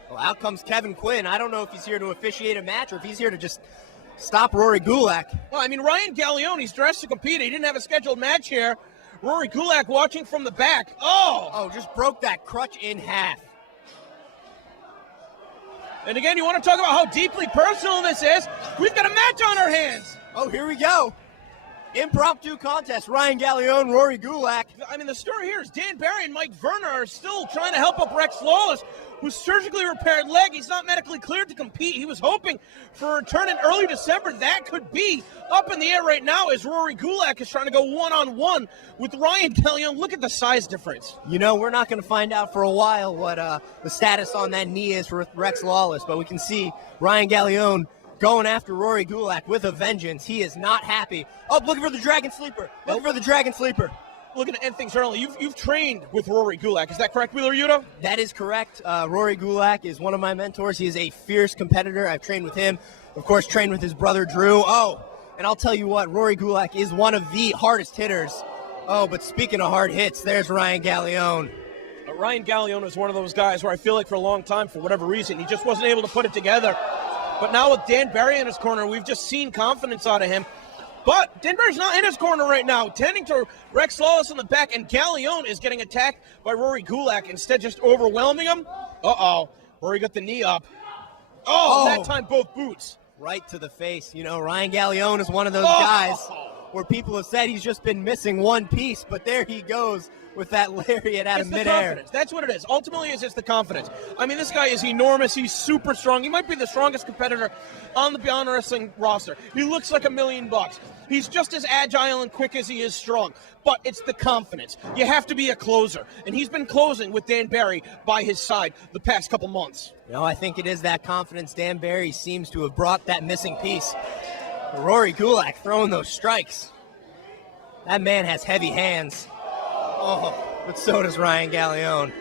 Well, out comes Kevin Quinn. I don't know if he's here to officiate a match or if he's here to just stop Rory Gulak. Well, I mean, Ryan Gallione, he's dressed to compete. He didn't have a scheduled match here. Rory Kulak watching from the back. Oh, just broke that crutch in half. And again, you want to talk about how deeply personal this is? We've got a match on our hands. Oh, here we go. Impromptu contest. Ryan Gallione, Rory Gulak. I mean, the story here is Dan Barry and Mike Verna are still trying to help up Rex Lawless, whose surgically repaired leg. He's not medically cleared to compete. He was hoping for a return in early December. That could be up in the air right now as Rory Gulak is trying to go one-on-one with Ryan Gallione. Look at the size difference. You know, we're not going to find out for a while what the status on that knee is for Rex Lawless, but we can see Ryan Gallione going after Rory Gulak with a vengeance. He is not happy. Oh, looking for the Dragon Sleeper. Looking for the Dragon Sleeper. looking to end things early. You've trained with Rory Gulak. Is that correct, Wheeler Yuta? That is correct. Rory Gulak is one of my mentors. He is a fierce competitor. I've trained with him. Of course, trained with his brother, Drew. Oh, and I'll tell you what, Rory Gulak is one of the hardest hitters. Oh, but speaking of hard hits, there's Ryan Galeone. Ryan Galeone is one of those guys where I feel like for a long time, for whatever reason, he just wasn't able to put it together. But now with Dan Barry in his corner, we've just seen confidence out of him. But Dan Barry's not in his corner right now, tending to Rex Lawless in the back, and Galeone is getting attacked by Rory Gulak, instead just overwhelming him. Uh-oh. Rory got the knee up. Oh, that time both boots. Right to the face. You know, Ryan Galeone is one of those guys where people have said he's just been missing one piece, but there he goes with that lariat out of midair. Confidence. That's what it is. Ultimately, it's just the confidence. I mean, this guy is enormous. He's super strong. He might be the strongest competitor on the Beyond Wrestling roster. He looks like $1 million. He's just as agile and quick as he is strong. But it's the confidence. You have to be a closer. And he's been closing with Dan Barry by his side the past couple months. You know, I think it is that confidence. Dan Barry seems to have brought that missing piece. Rory Gulak throwing those strikes. That man has heavy hands. Oh, but so does Ryan Galeone.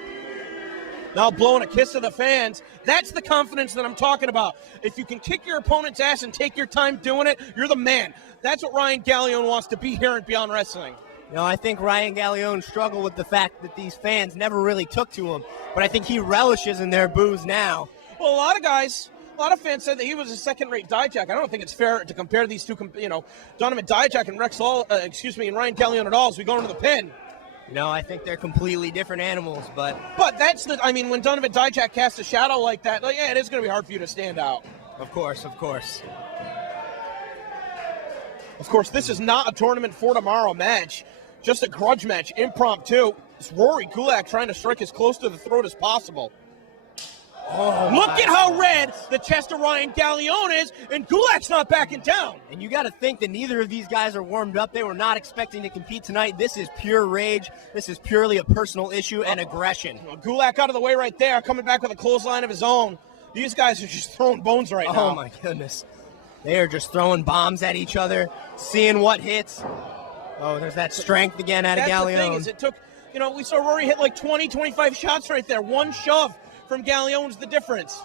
Now blowing a kiss to the fans. That's the confidence that I'm talking about. If you can kick your opponent's ass and take your time doing it, you're the man. That's what Ryan Galeone wants to be here at Beyond Wrestling. You know, I think Ryan Galeone struggled with the fact that these fans never really took to him, but I think he relishes in their boos now. Well, a lot of fans said that he was a second-rate Dijak. I don't think it's fair to compare these two, Donovan Dijak and and Ryan Galeone at all as we go into the pin. You know, I think they're completely different animals, but that's when Donovan Dijak casts a shadow like that, it is going to be hard for you to stand out. Of course. Of course, this is not a tournament for tomorrow match, just a grudge match, impromptu. It's Rory Gulak trying to strike as close to the throat as possible. Oh, look at how red the chest of Ryan Galeone is, and Gulak's not backing down. And you got to think that neither of these guys are warmed up. They were not expecting to compete tonight. This is pure rage. This is purely a personal issue and aggression. Well, Gulak out of the way right there, coming back with a clothesline of his own. These guys are just throwing bones right now. Oh, my goodness. They are just throwing bombs at each other, seeing what hits. Oh, there's that strength again out of Galeone. The thing is, it took, we saw Rory hit like 20, 25 shots right there. One shove from Galeone's the difference.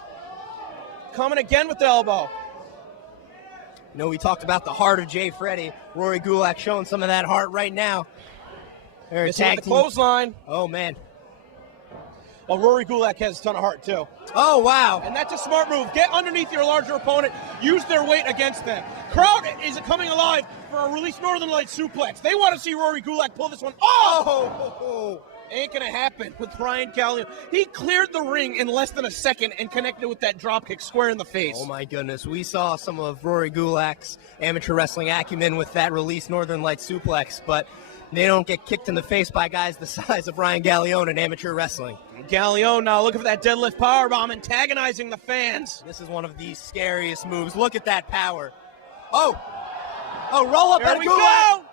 Coming again with the elbow. You know, we talked about the heart of Jay Freddy. Rory Gulak showing some of that heart right now. They're attacking the clothesline. Oh, man. Well, Rory Gulak has a ton of heart, too. Oh, wow. And that's a smart move. Get underneath your larger opponent. Use their weight against them. Crowd is coming alive for a Release Northern Lights suplex. They want to see Rory Gulak pull this one. Oh! Ain't going to happen with Ryan Galeone. He cleared the ring in less than a second and connected with that dropkick square in the face. Oh, my goodness. We saw some of Rory Gulak's amateur wrestling acumen with that Release Northern Lights suplex, but they don't get kicked in the face by guys the size of Ryan Galeone in amateur wrestling. Galeone now looking for that deadlift powerbomb, antagonizing the fans. This is one of the scariest moves. Look at that power. Oh, roll up there at we Gulak. Go.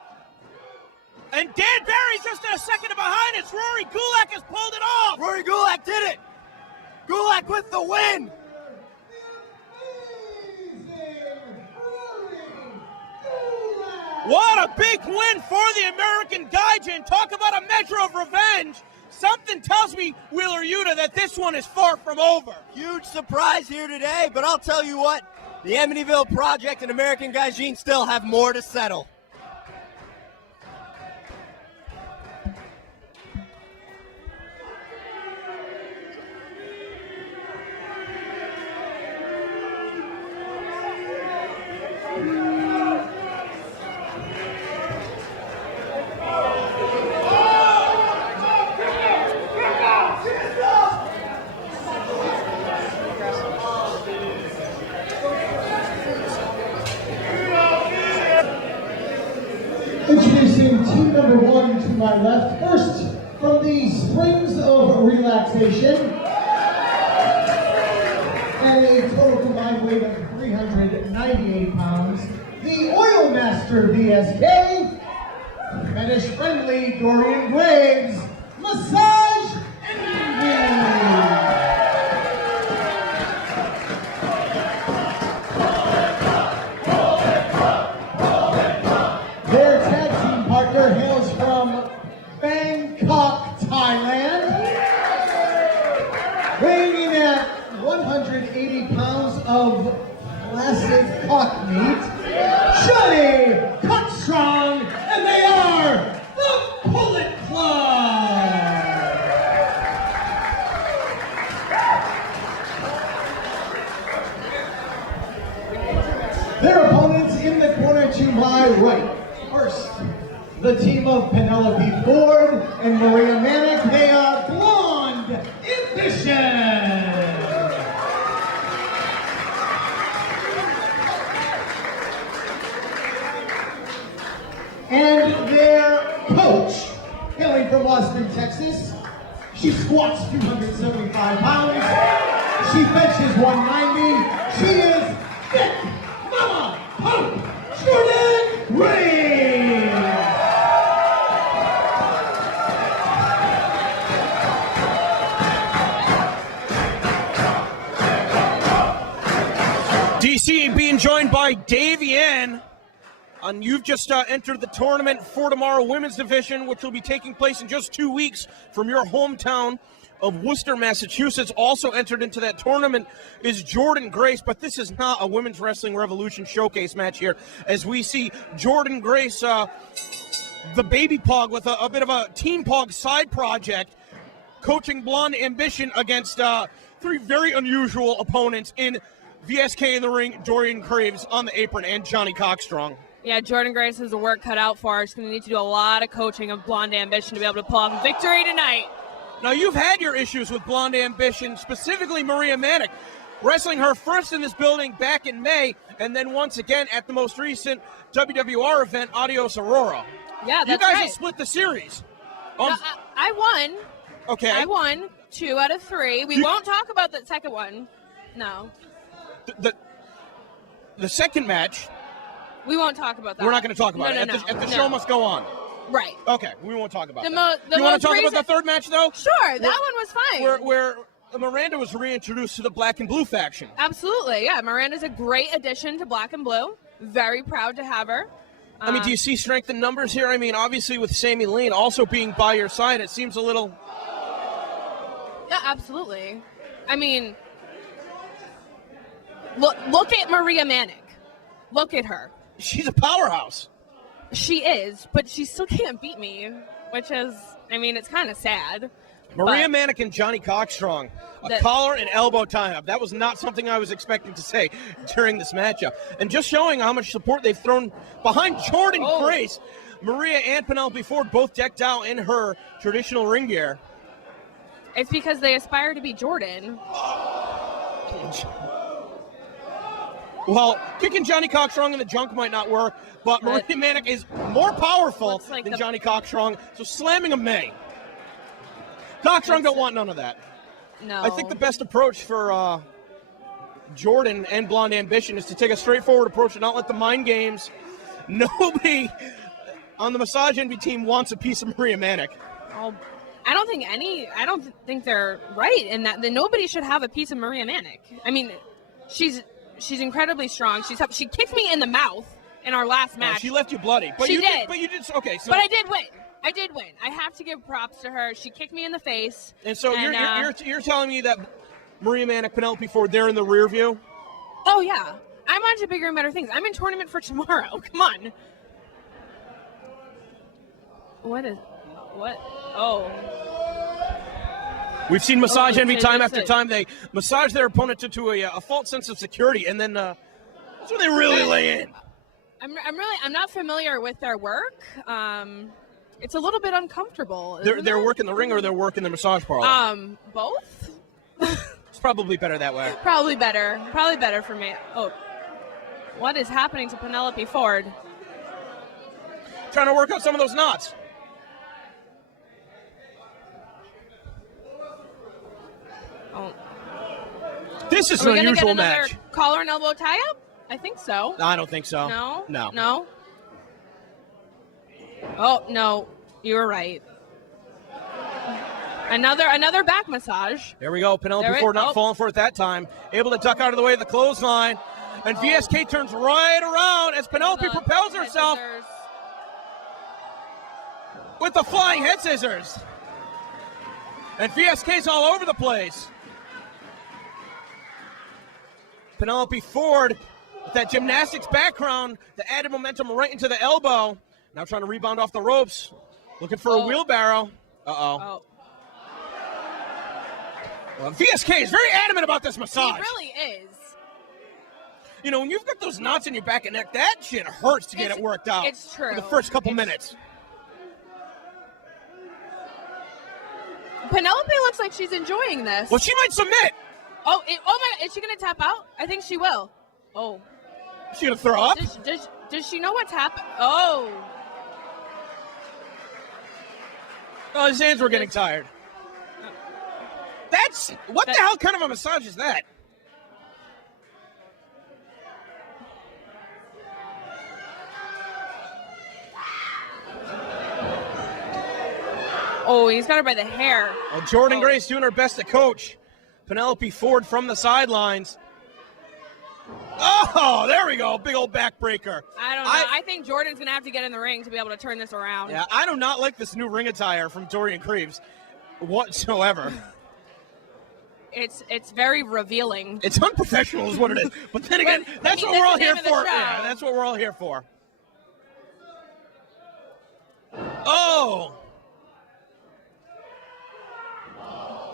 And Dan Barry's just a second behind us. Rory Gulak has pulled it off. Rory Gulak did it. Gulak with the win. What a big win for the American Gaijin. Talk about a measure of revenge. Something tells me, Wheeler Yuta, that this one is far from over. Huge surprise here today, but I'll tell you what, the Amityville Project and American Gaijin still have more to settle. Introducing team number 1 to my left. First, from the Springs of Relaxation, and a total combined weight of 398 pounds, the Oil Master VSK, Fetish Friendly Dorian Graves, Massage Envy. my right, first, the team of Penelope Ford and Maria Manick. They are Blonde Ambition. And their coach, hailing from Austin, Texas. She squats 275 pounds. She benches 190. She is Thick Mama Pump Jordan Grace. DC being joined by Davian. And you've just entered the tournament for tomorrow women's division, which will be taking place in just 2 weeks from your hometown of Worcester, Massachusetts. Also entered into that tournament is Jordan Grace, but this is not a Women's Wrestling Revolution showcase match here, as we see Jordan Grace, the baby pog, with a bit of a Team Pog side project, coaching Blonde Ambition against three very unusual opponents in VSK in the ring, Dorian Craves on the apron, and Johnny Cockstrong. Yeah, Jordan Grace has the work cut out for her. She's going to need to do a lot of coaching of Blonde Ambition to be able to pull off victory tonight. Now, you've had your issues with Blonde Ambition, specifically Maria Manick, wrestling her first in this building back in May, and then once again at the most recent WWR event, Adios Aurora. Yeah, that's You guys right. have split the series. No, I won. Okay. I won 2 out of 3. We won't talk about that second one. No. The second match, We won't talk about that. we're not going to talk about No, it. no, At the no. show must go on. Right. Okay, we won't talk about The that. the you want most to talk recent- about the third match, though? Sure, that one was fine. Where Miranda was reintroduced to the Black and Blue faction. Absolutely, yeah. Miranda's a great addition to Black and Blue. Very proud to have her. I mean, do you see strength in numbers here? I mean, obviously with Sammy Lane also being by your side, it seems a little... Yeah, absolutely. I mean, look at Maria Manick. Look at her. She's a powerhouse. She is, but she still can't beat me, which is, I mean, it's kind of sad. Maria But- Manick and Johnny Cockstrong, a That- collar and elbow tie-up. That was not something I was expecting to say during this matchup. And just showing how much support they've thrown behind Jordan Oh. Grace. Maria and Penelope Ford both decked out in her traditional ring gear. It's because they aspire to be Jordan. Well, kicking Johnny Cockstrong in the junk might not work, but Maria Manick is more powerful Looks like than the- Johnny Cockstrong, so slamming him may. Cockstrong don't want none of that. No. I think the best approach for Jordan and Blonde Ambition is to take a straightforward approach and not let the mind games. Nobody on the Massage Envy team wants a piece of Maria Manick. Oh, I don't think they're right in that nobody should have a piece of Maria Manick. I mean, she's incredibly strong. She kicked me in the mouth in our last match. She left you bloody. But She you did. But you did. Okay. So, But I did win. I have to give props to her. She kicked me in the face. and so and, you're telling me that Maria Manick, Penelope Ford, they're in the rear view? Oh yeah, I'm on to bigger and better things. I'm in tournament for tomorrow. Come on. What? Oh. We've seen Massage Oh, Envy okay, time that's after it. time. They massage their opponent to a false sense of security, and then that's where they really lay in. I'm not familiar with their work. It's a little bit uncomfortable. They're isn't it? working the ring or they're working the massage parlor. Both. It's probably better that way. Probably better for me. Oh, what is happening to Penelope Ford? Trying to work out some of those knots. Oh, This is are an we gonna get unusual another match. collar and elbow tie up? I think so. I don't think so. No. No. No. Oh no, you were right. Another back massage. There we go. Penelope There it- Ford not oh. falling for it that time. Able to duck out of the way of the clothesline. And VSK turns right around as Penelope The propels head herself scissors. with the flying head scissors. And VSK's all over the place. Penelope Ford, with that gymnastics background, the added momentum right into the elbow. Now trying to rebound off the ropes. Looking for a Oh. wheelbarrow. Uh-oh. Oh, Well, VSK is very adamant about this he massage. really is. You know, when you've got those knots in your back and neck, that shit hurts to get it worked out. It's true. For the first couple minutes. Penelope looks like she's enjoying this. Well, she might submit. Oh my! Is she gonna tap out? I think she will. Oh. She gonna throw up? Does she know what's happening? Oh. Oh, his hands were getting tired. What the hell kind of a massage is that? Oh, he's got her by the hair. Well, Jordan Grace doing her best to coach Penelope Ford from the sidelines. Oh, there we go. Big old backbreaker. I don't know. I think Jordan's going to have to get in the ring to be able to turn this around. Yeah, I do not like this new ring attire from Dorian Graves whatsoever. It's very revealing. It's unprofessional is what it is. But then again, that's what we're all here for. Yeah, that's what we're all here for. Oh!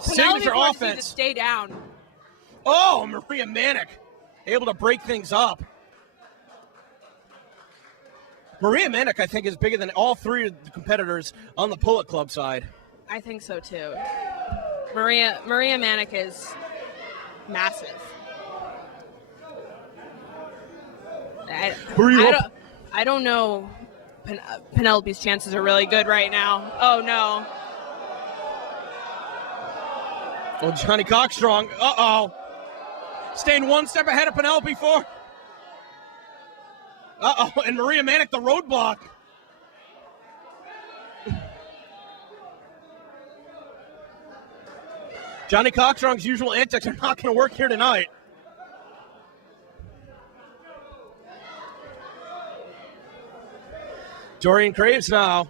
Signature Penelope offense. needs to stay down. Oh, Maria Manic able to break things up. Maria Manic, I think, is bigger than all three of the competitors on the Bullet Club side. I think so too. Maria Manic is massive. I don't know. Penelope's chances are really good right now. Oh no. Well, Johnny Cockstrong, uh-oh. Staying one step ahead of Penelope Ford. Uh-oh, and Maria Manic, the roadblock. Johnny Cockstrong's usual antics are not going to work here tonight. Dorian Graves now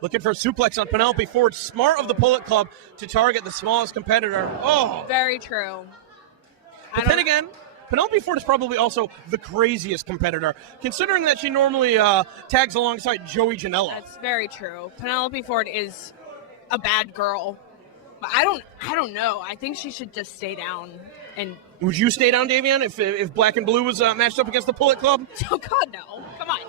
looking for a suplex on Penelope Ford. Smart of the Bullet Club to target the smallest competitor. Oh. Very true. But then again, Penelope Ford is probably also the craziest competitor, considering that she normally tags alongside Joey Janela. That's very true. Penelope Ford is a bad girl. But I don't know. I think she should just stay down. And would you stay down, Davion, if Black and Blue was matched up against the Bullet Club? Oh, God, no. Come on.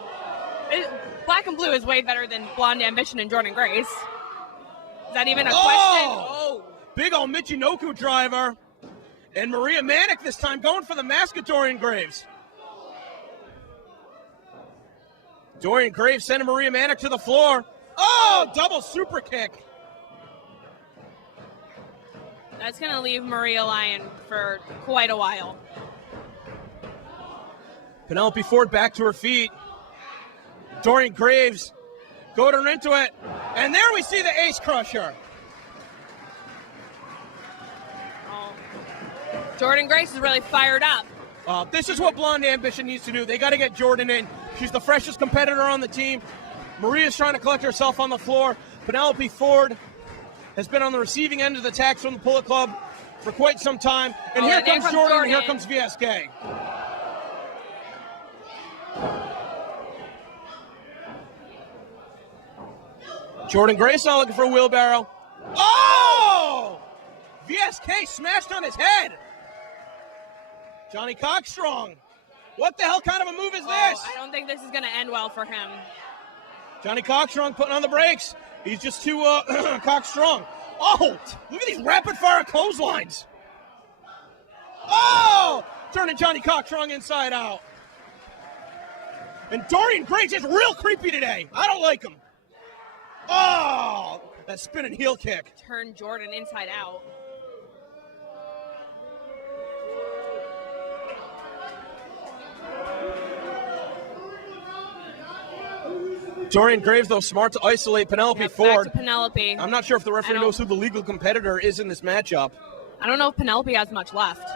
Black and Blue is way better than Blonde Ambition and Jordan Grace. Is that even a question? Oh! Big old Michinoku driver. And Maria Manic this time going for the mask of Dorian Graves. Dorian Graves sending Maria Manic to the floor. Oh, double super kick. That's going to leave Maria Lyon for quite a while. Penelope Ford back to her feet. Dorian Graves goading her into it. And there we see the Ace Crusher. Jordan Grace is really fired up. This is what Blonde Ambition needs to do. They got to get Jordan in. She's the freshest competitor on the team. Maria's trying to collect herself on the floor. Penelope Ford has been on the receiving end of the attacks from the Bullet Club for quite some time. And here comes Jordan, and here comes VSK. Jordan Grace now looking for a wheelbarrow. Oh! VSK smashed on his head. Johnny Cockstrong. What the hell kind of a move is this? I don't think this is going to end well for him. Johnny Cockstrong putting on the brakes. He's just too cock-strong. Oh, look at these rapid-fire clotheslines. Oh, turning Johnny Cockstrong inside out. And Dorian Grace is real creepy today. I don't like him. Oh, that spinning heel kick. Turn Jordan inside out. Dorian Graves, though, smart to isolate Penelope Ford. Back to Penelope. I'm not sure if the referee knows who the legal competitor is in this matchup. I don't know if Penelope has much left.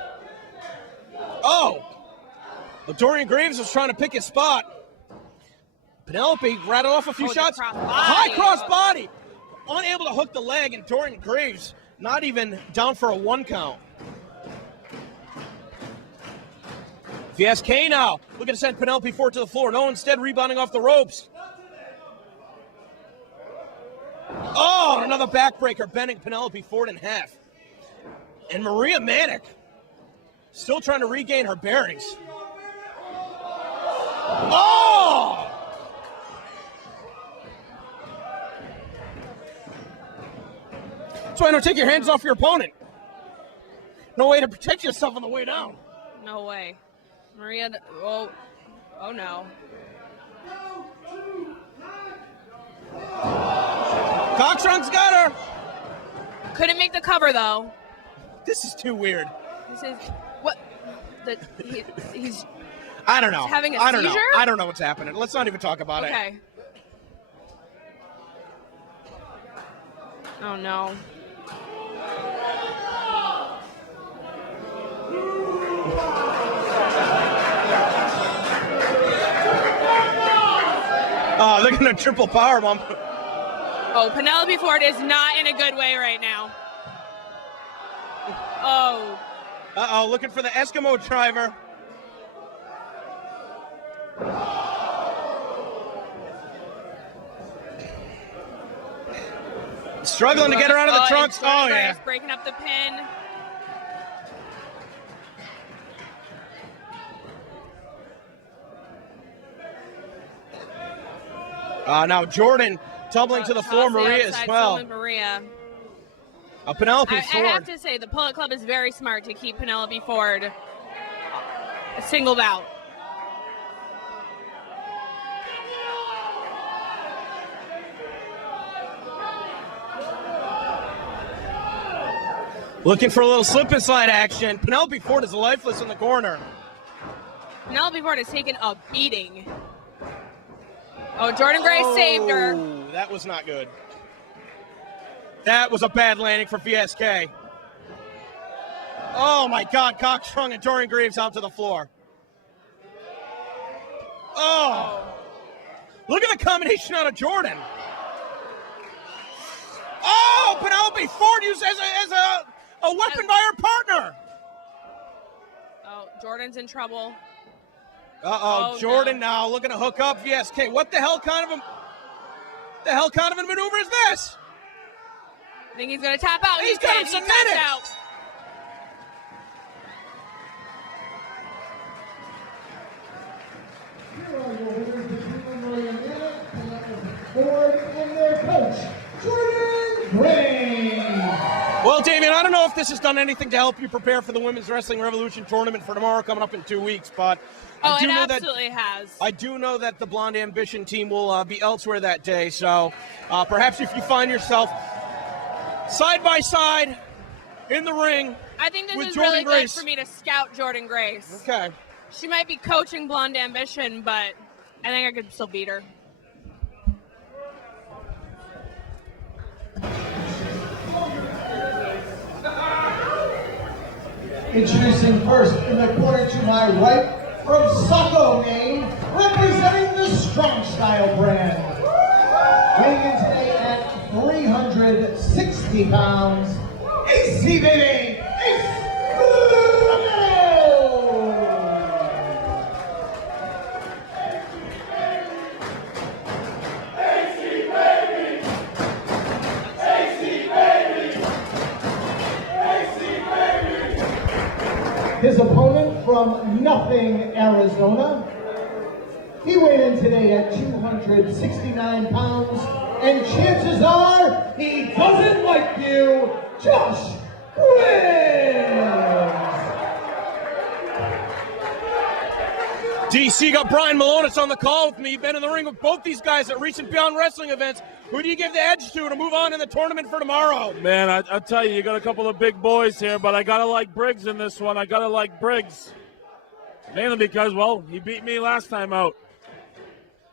Oh! Well, Dorian Graves was trying to pick his spot. Penelope rattled off a few shots. High cross body. Unable to hook the leg, and Dorian Graves not even down for a 1 count. VSK now looking to send Penelope Ford to the floor. No, instead rebounding off the ropes. Oh, another backbreaker, bending Penelope Ford in half. And Maria Manic still trying to regain her bearings. Oh! That's why I don't take your hands off your opponent. No way to protect yourself on the way down. No way. Maria, oh no. Cockstrong's got her. Couldn't make the cover though. This is too weird. This is what he's I don't know. having a I don't know. seizure? I don't know what's happening. Let's not even talk about it. okay. Oh no. Oh, they're gonna triple power bomb. Oh, Penelope Ford is not in a good way right now. Oh. Uh-oh, looking for the Eskimo driver. Struggling to get her out of the trunks. and Jordan Oh, Grace yeah. breaking up the pin. Now Jordan tumbling to the floor, Toss Maria as outside well. Solon Maria. Penelope I Ford. have to say, the Bullet Club is very smart to keep Penelope Ford singled out. Looking for a little slip and slide action. Penelope Ford is lifeless in the corner. Penelope Ford has taken a beating. Oh, Jordan Grace saved her. Oh, that was not good. That was a bad landing for VSK. Oh my God, Cockstrong and Dorian Graves out to the floor. Oh, look at the combination out of Jordan. Oh, Penelope Ford used as a weapon by her partner. Oh, Jordan's in trouble. Uh-oh, Oh, Jordan no. now looking to hook up VSK. What the hell kind of a maneuver is this? I think he's going to tap out. He's got him He submitted. tapped out. Here are your winners between Maria Manic, Penelope Ford, and their coach, Jordan Grace. Well, Damien, I don't know if this has done anything to help you prepare for the Women's Wrestling Revolution tournament for tomorrow coming up in 2 weeks, but Oh, I do it know absolutely has. I do know that the Blonde Ambition team will be elsewhere that day, so perhaps if you find yourself side by side in the ring. I think this with is Jordan really Grace. good for me to scout Jordan Grace. Okay. She might be coaching Blonde Ambition, but I think I could still beat her. Introducing first in the corner to my right, from Saco, Maine, representing the Strong Style brand. Weighing in today at 360 pounds, AC Baby, Ace Romero. His opponent from Nothing, Arizona. He weighed in today at 269 pounds, and chances are he doesn't like you, Josh Briggs. DC got Brian Malonis on the call with me. Been in the ring with both these guys at recent Beyond Wrestling events. Who do you give the edge to move on in the tournament for tomorrow? Man, I tell you, you got a couple of big boys here, but I got to like Briggs in this one. I got to like Briggs. Mainly because, well, he beat me last time out.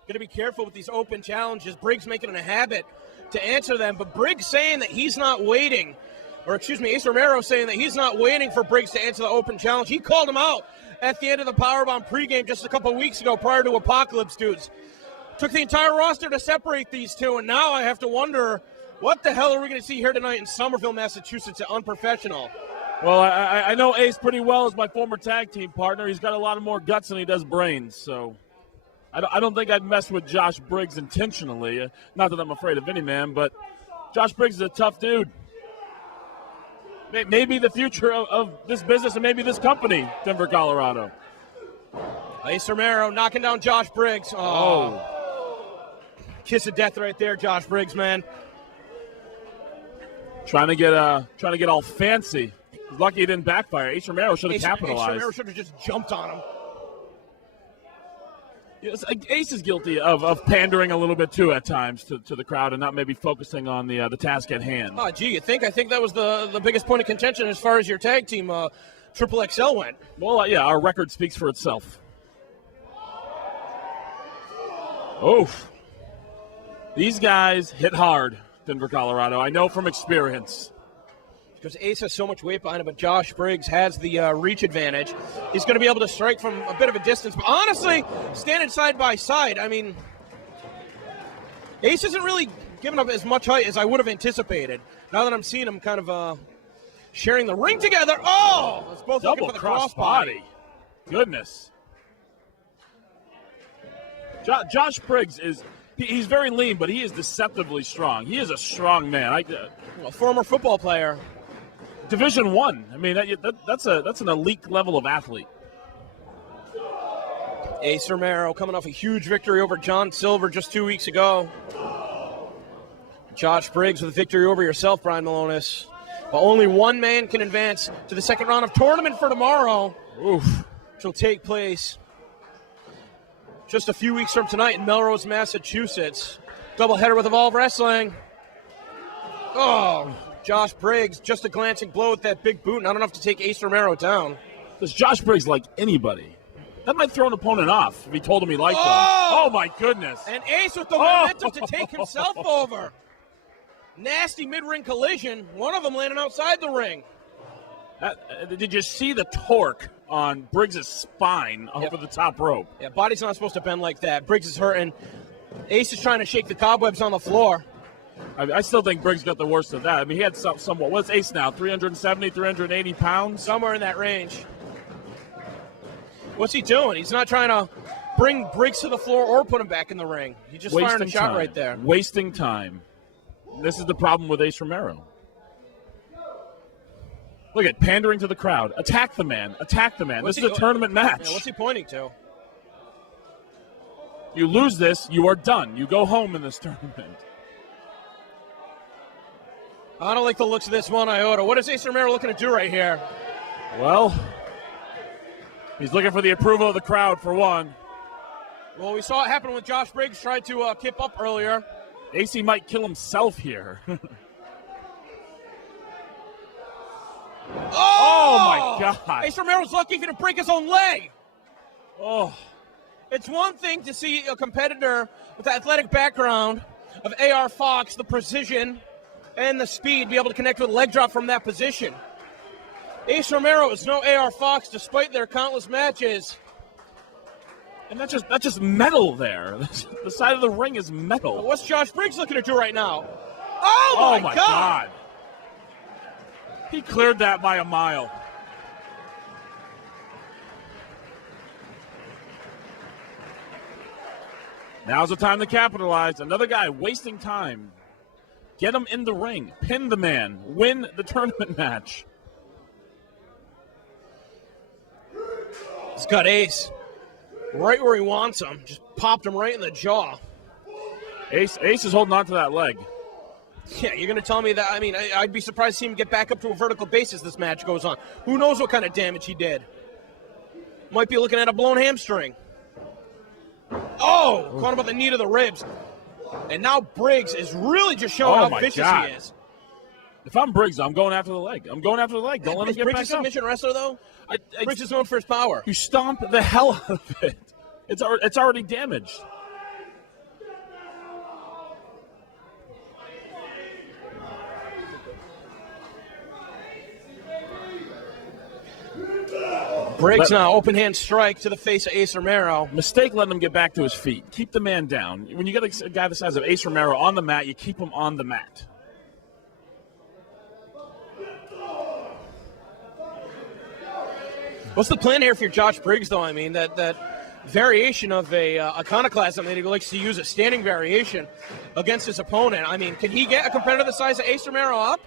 Got to be careful with these open challenges. Briggs making it a habit to answer them, but Briggs saying that he's not waiting, or excuse me, Ace Romero saying that he's not waiting for Briggs to answer the open challenge. He called him out at the end of the Powerbomb pregame just a couple of weeks ago prior to Apocalypse Dudes. Took the entire roster to separate these two, and now I have to wonder, what the hell are we going to see here tonight in Somerville, Massachusetts at Unprofessional? Well, I know Ace pretty well as my former tag team partner. He's got a lot of more guts than he does brains, so I don't think I'd mess with Josh Briggs intentionally. Not that I'm afraid of any man, but Josh Briggs is a tough dude. Maybe the future of this business and maybe this company, Denver, Colorado. Ace Romero knocking down Josh Briggs. Oh. Kiss of death right there, Josh Briggs, man. Trying to get all fancy. Lucky it didn't backfire. Ace Romero should have capitalized. Ace Romero should have just jumped on him. Yes, Ace is guilty of pandering a little bit too at times to the crowd and not maybe focusing on the task at hand. Oh, gee, you think? I think that was the biggest point of contention as far as your tag team Triple XL went. Well, yeah, our record speaks for itself. Oof. These guys hit hard, Denver, Colorado. I know from experience. Because Ace has so much weight behind him, but Josh Briggs has the reach advantage. He's going to be able to strike from a bit of a distance. But honestly, standing side by side, I mean, Ace isn't really giving up as much height as I would have anticipated. Now that I'm seeing him kind of sharing the ring together. Oh! It's both looking for the crossbody. Goodness. Josh Briggs he's very lean, but he is deceptively strong. He is a strong man. A former football player. Division I. I mean, that's an elite level of athlete. Ace Romero coming off a huge victory over John Silver just 2 weeks ago. Josh Briggs with a victory over yourself, Brian Malonis. But only one man can advance to the second round of tournament for tomorrow. Oof. Which will take place just a few weeks from tonight in Melrose, Massachusetts. Doubleheader with Evolve Wrestling. Oh, Josh Briggs, just a glancing blow with that big boot, not enough to take Ace Romero down. Does Josh Briggs like anybody? That might throw an opponent off if he told him he liked them. Oh, my goodness. And Ace with the momentum to take himself over. Nasty mid-ring collision. One of them landing outside the ring. Did you see the torque on Briggs' spine over the top rope? Yeah, body's not supposed to bend like that. Briggs is hurting. Ace is trying to shake the cobwebs on the floor. I still think Briggs got the worst of that. I mean, he had somewhat. What's Ace now? 370, 380 pounds? Somewhere in that range. What's he doing? He's not trying to bring Briggs to the floor or put him back in the ring. He's just firing a shot right there. Wasting time. This is the problem with Ace Romero. Look at pandering to the crowd. Attack the man. Attack the man. This is a tournament match. Yeah, what's he pointing to? You lose this, you are done. You go home in this tournament. I don't like the looks of this one iota. What is Ace Romero looking to do right here? Well, he's looking for the approval of the crowd, for one. Well, we saw it happen when Josh Briggs tried to kip up earlier. AC might kill himself here. Oh, my God. Ace Romero's lucky if he didn't break his own leg. Oh. It's one thing to see a competitor with the athletic background of AR Fox, the precision and the speed, be able to connect with a leg drop from that position. Ace Romero is no AR Fox despite their countless matches. And that's just metal there. The side of the ring is metal. What's Josh Briggs looking to do right now? Oh, my God. He cleared that by a mile. Now's the time to capitalize. Another guy wasting time. Get him in the ring. Pin the man. Win the tournament match. He's got Ace right where he wants him. Just popped him right in the jaw. Ace is holding on to that leg. Yeah, you're going to tell me that? I mean, I'd be surprised to see him get back up to a vertical base as this match goes on. Who knows what kind of damage he did? Might be looking at a blown hamstring. Oh, caught him by the knee to the ribs. And now Briggs is really just showing how vicious he is. If I'm Briggs, I'm going after the leg. Don't let him get Briggs back a submission up. wrestler, though? Briggs is known for his power. You stomp the hell out of it. It's already damaged. Briggs now, open hand strike to the face of Ace Romero. Mistake letting him get back to his feet. Keep the man down. When you get a guy the size of Ace Romero on the mat, you keep him on the mat. What's the plan here for Josh Briggs, though? I mean, that variation of a iconoclasm that he likes to use, a standing variation against his opponent. I mean, can he get a competitor the size of Ace Romero up?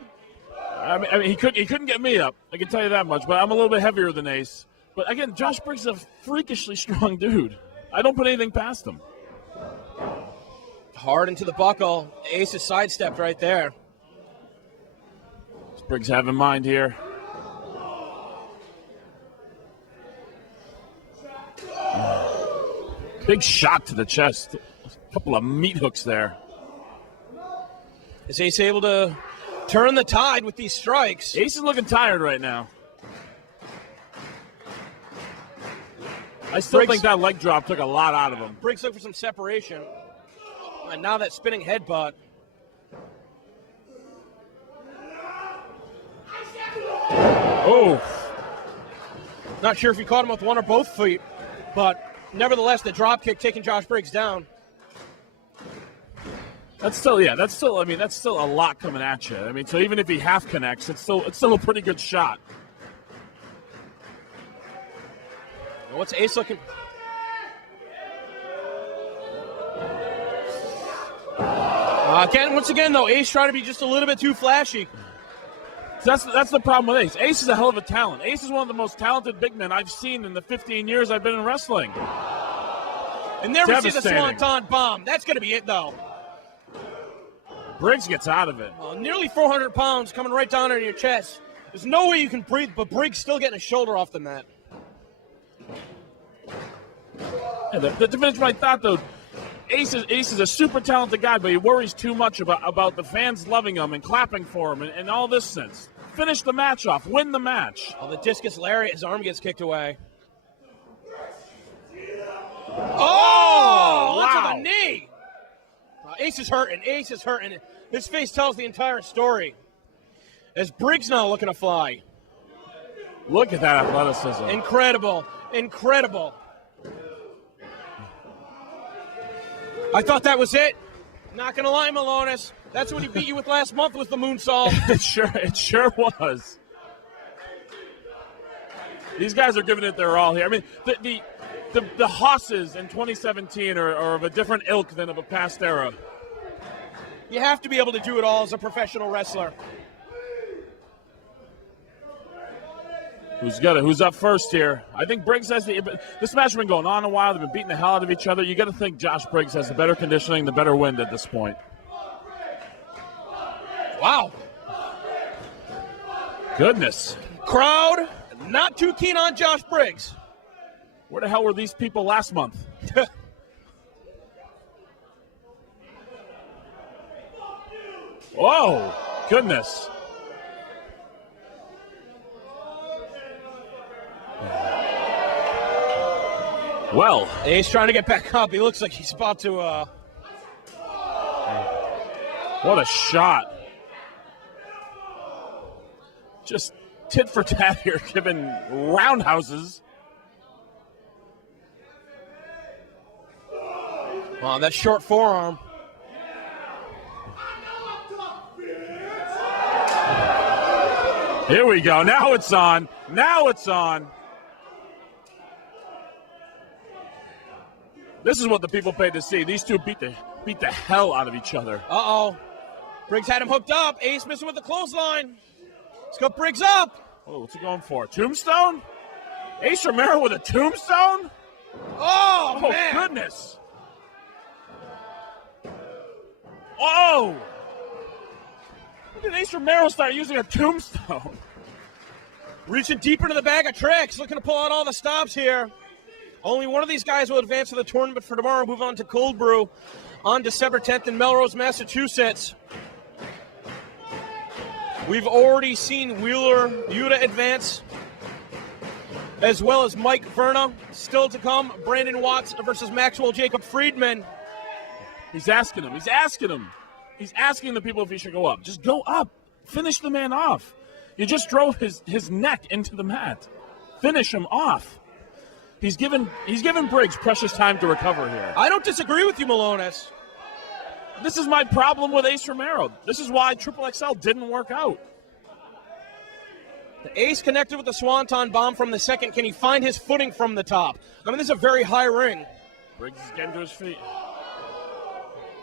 I mean, he couldn't get me up. I can tell you that much. But I'm a little bit heavier than Ace. But again, Josh Briggs is a freakishly strong dude. I don't put anything past him. Hard into the buckle. Ace is sidestepped right there. What's Briggs have in mind here? Big shot to the chest. A couple of meat hooks there. Is Ace able to turn the tide with these strikes? Ace is looking tired right now. I still think that leg drop took a lot out of him. Briggs looking for some separation. And now that spinning headbutt. Oh. Not sure if he caught him with one or both feet, but nevertheless, the drop kick taking Josh Briggs down. That's still a lot coming at you. I mean, so even if he half connects, it's still a pretty good shot. What's Ace looking? Once again, though, Ace trying to be just a little bit too flashy. So that's the problem with Ace. Ace is a hell of a talent. Ace is one of the most talented big men I've seen in the 15 years I've been in wrestling. And there we see the Swanton bomb. That's going to be it, though. Briggs gets out of it. Nearly 400 pounds coming right down on your chest. There's no way you can breathe, but Briggs still getting a shoulder off the mat. Yeah, to finish my thought, though, Ace is a super talented guy, but he worries too much about the fans loving him and clapping for him and all this sense. Finish the match off. Win the match. The discus lariat, his arm gets kicked away. Oh! Wow. Onto the knee! Ace is hurting. Ace is hurting. His face tells the entire story. As Briggs now looking to fly. Look at that athleticism. Incredible. Incredible. I thought that was it. Not going to lie, Malonis. That's what he beat you with last month was the moonsault. It sure was. These guys are giving it their all here. I mean, the Hosses in 2017 are of a different ilk than of a past era. You have to be able to do it all as a professional wrestler. Who's up first here? I think Briggs has this match has been going on a while. They've been beating the hell out of each other. You got to think Josh Briggs has the better conditioning, the better wind at this point. Wow. Goodness. Crowd not too keen on Josh Briggs. Where the hell were these people last month? Whoa, goodness. Well, Ace trying to get back up. He looks like he's about to. What a shot. Just tit for tat here, giving roundhouses. Oh, that short forearm. Here we go. Now it's on. Now it's on. This is what the people paid to see. These two beat the hell out of each other. Uh-oh. Briggs had him hooked up. Ace missing with the clothesline. Let's go Briggs up. Oh, what's he going for? Tombstone? Ace Romero with a tombstone? Oh man. Goodness. Oh! When did Ace Romero start using a tombstone? Reaching deeper into the bag of tricks, looking to pull out all the stops here. Only one of these guys will advance to the tournament for tomorrow. Move on to Cold Brew on December 10th in Melrose, Massachusetts. We've already seen Wheeler Yuta advance, as well as Mike Verna. Still to come, Brandon Watts versus Maxwell Jacob Friedman. He's asking him. He's asking him. He's asking the people if he should go up. Just go up. Finish the man off. You just drove his neck into the mat. Finish him off. He's given Briggs precious time to recover here. I don't disagree with you, Malonis. This is my problem with Ace Romero. This is why Triple XL didn't work out. The Ace connected with the Swanton bomb from the second. Can he find his footing from the top? I mean, this is a very high ring. Briggs is getting to his feet.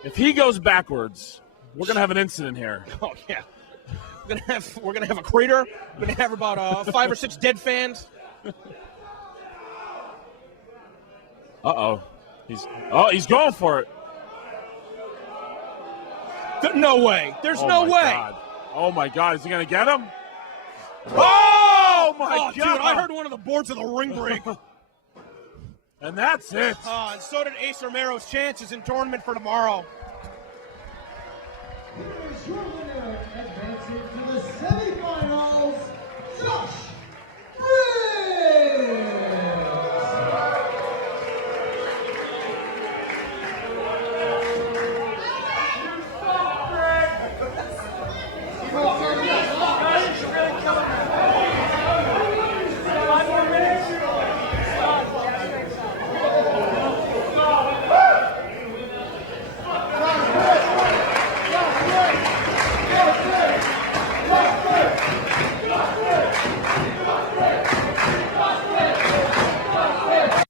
If he goes backwards, we're gonna have an incident here. Oh yeah, we're gonna have a crater. We're gonna have about 5 or 6 dead fans. Uh-oh. He's going for it. No way. There's Oh no my way. God. Oh my God. Is he going to get him? Oh my God. Dude, I heard one of the boards of the ring break. And that's it. And so did Ace Romero's chances in tournament for tomorrow. Here is your winner, advancing to the semifinals, Josh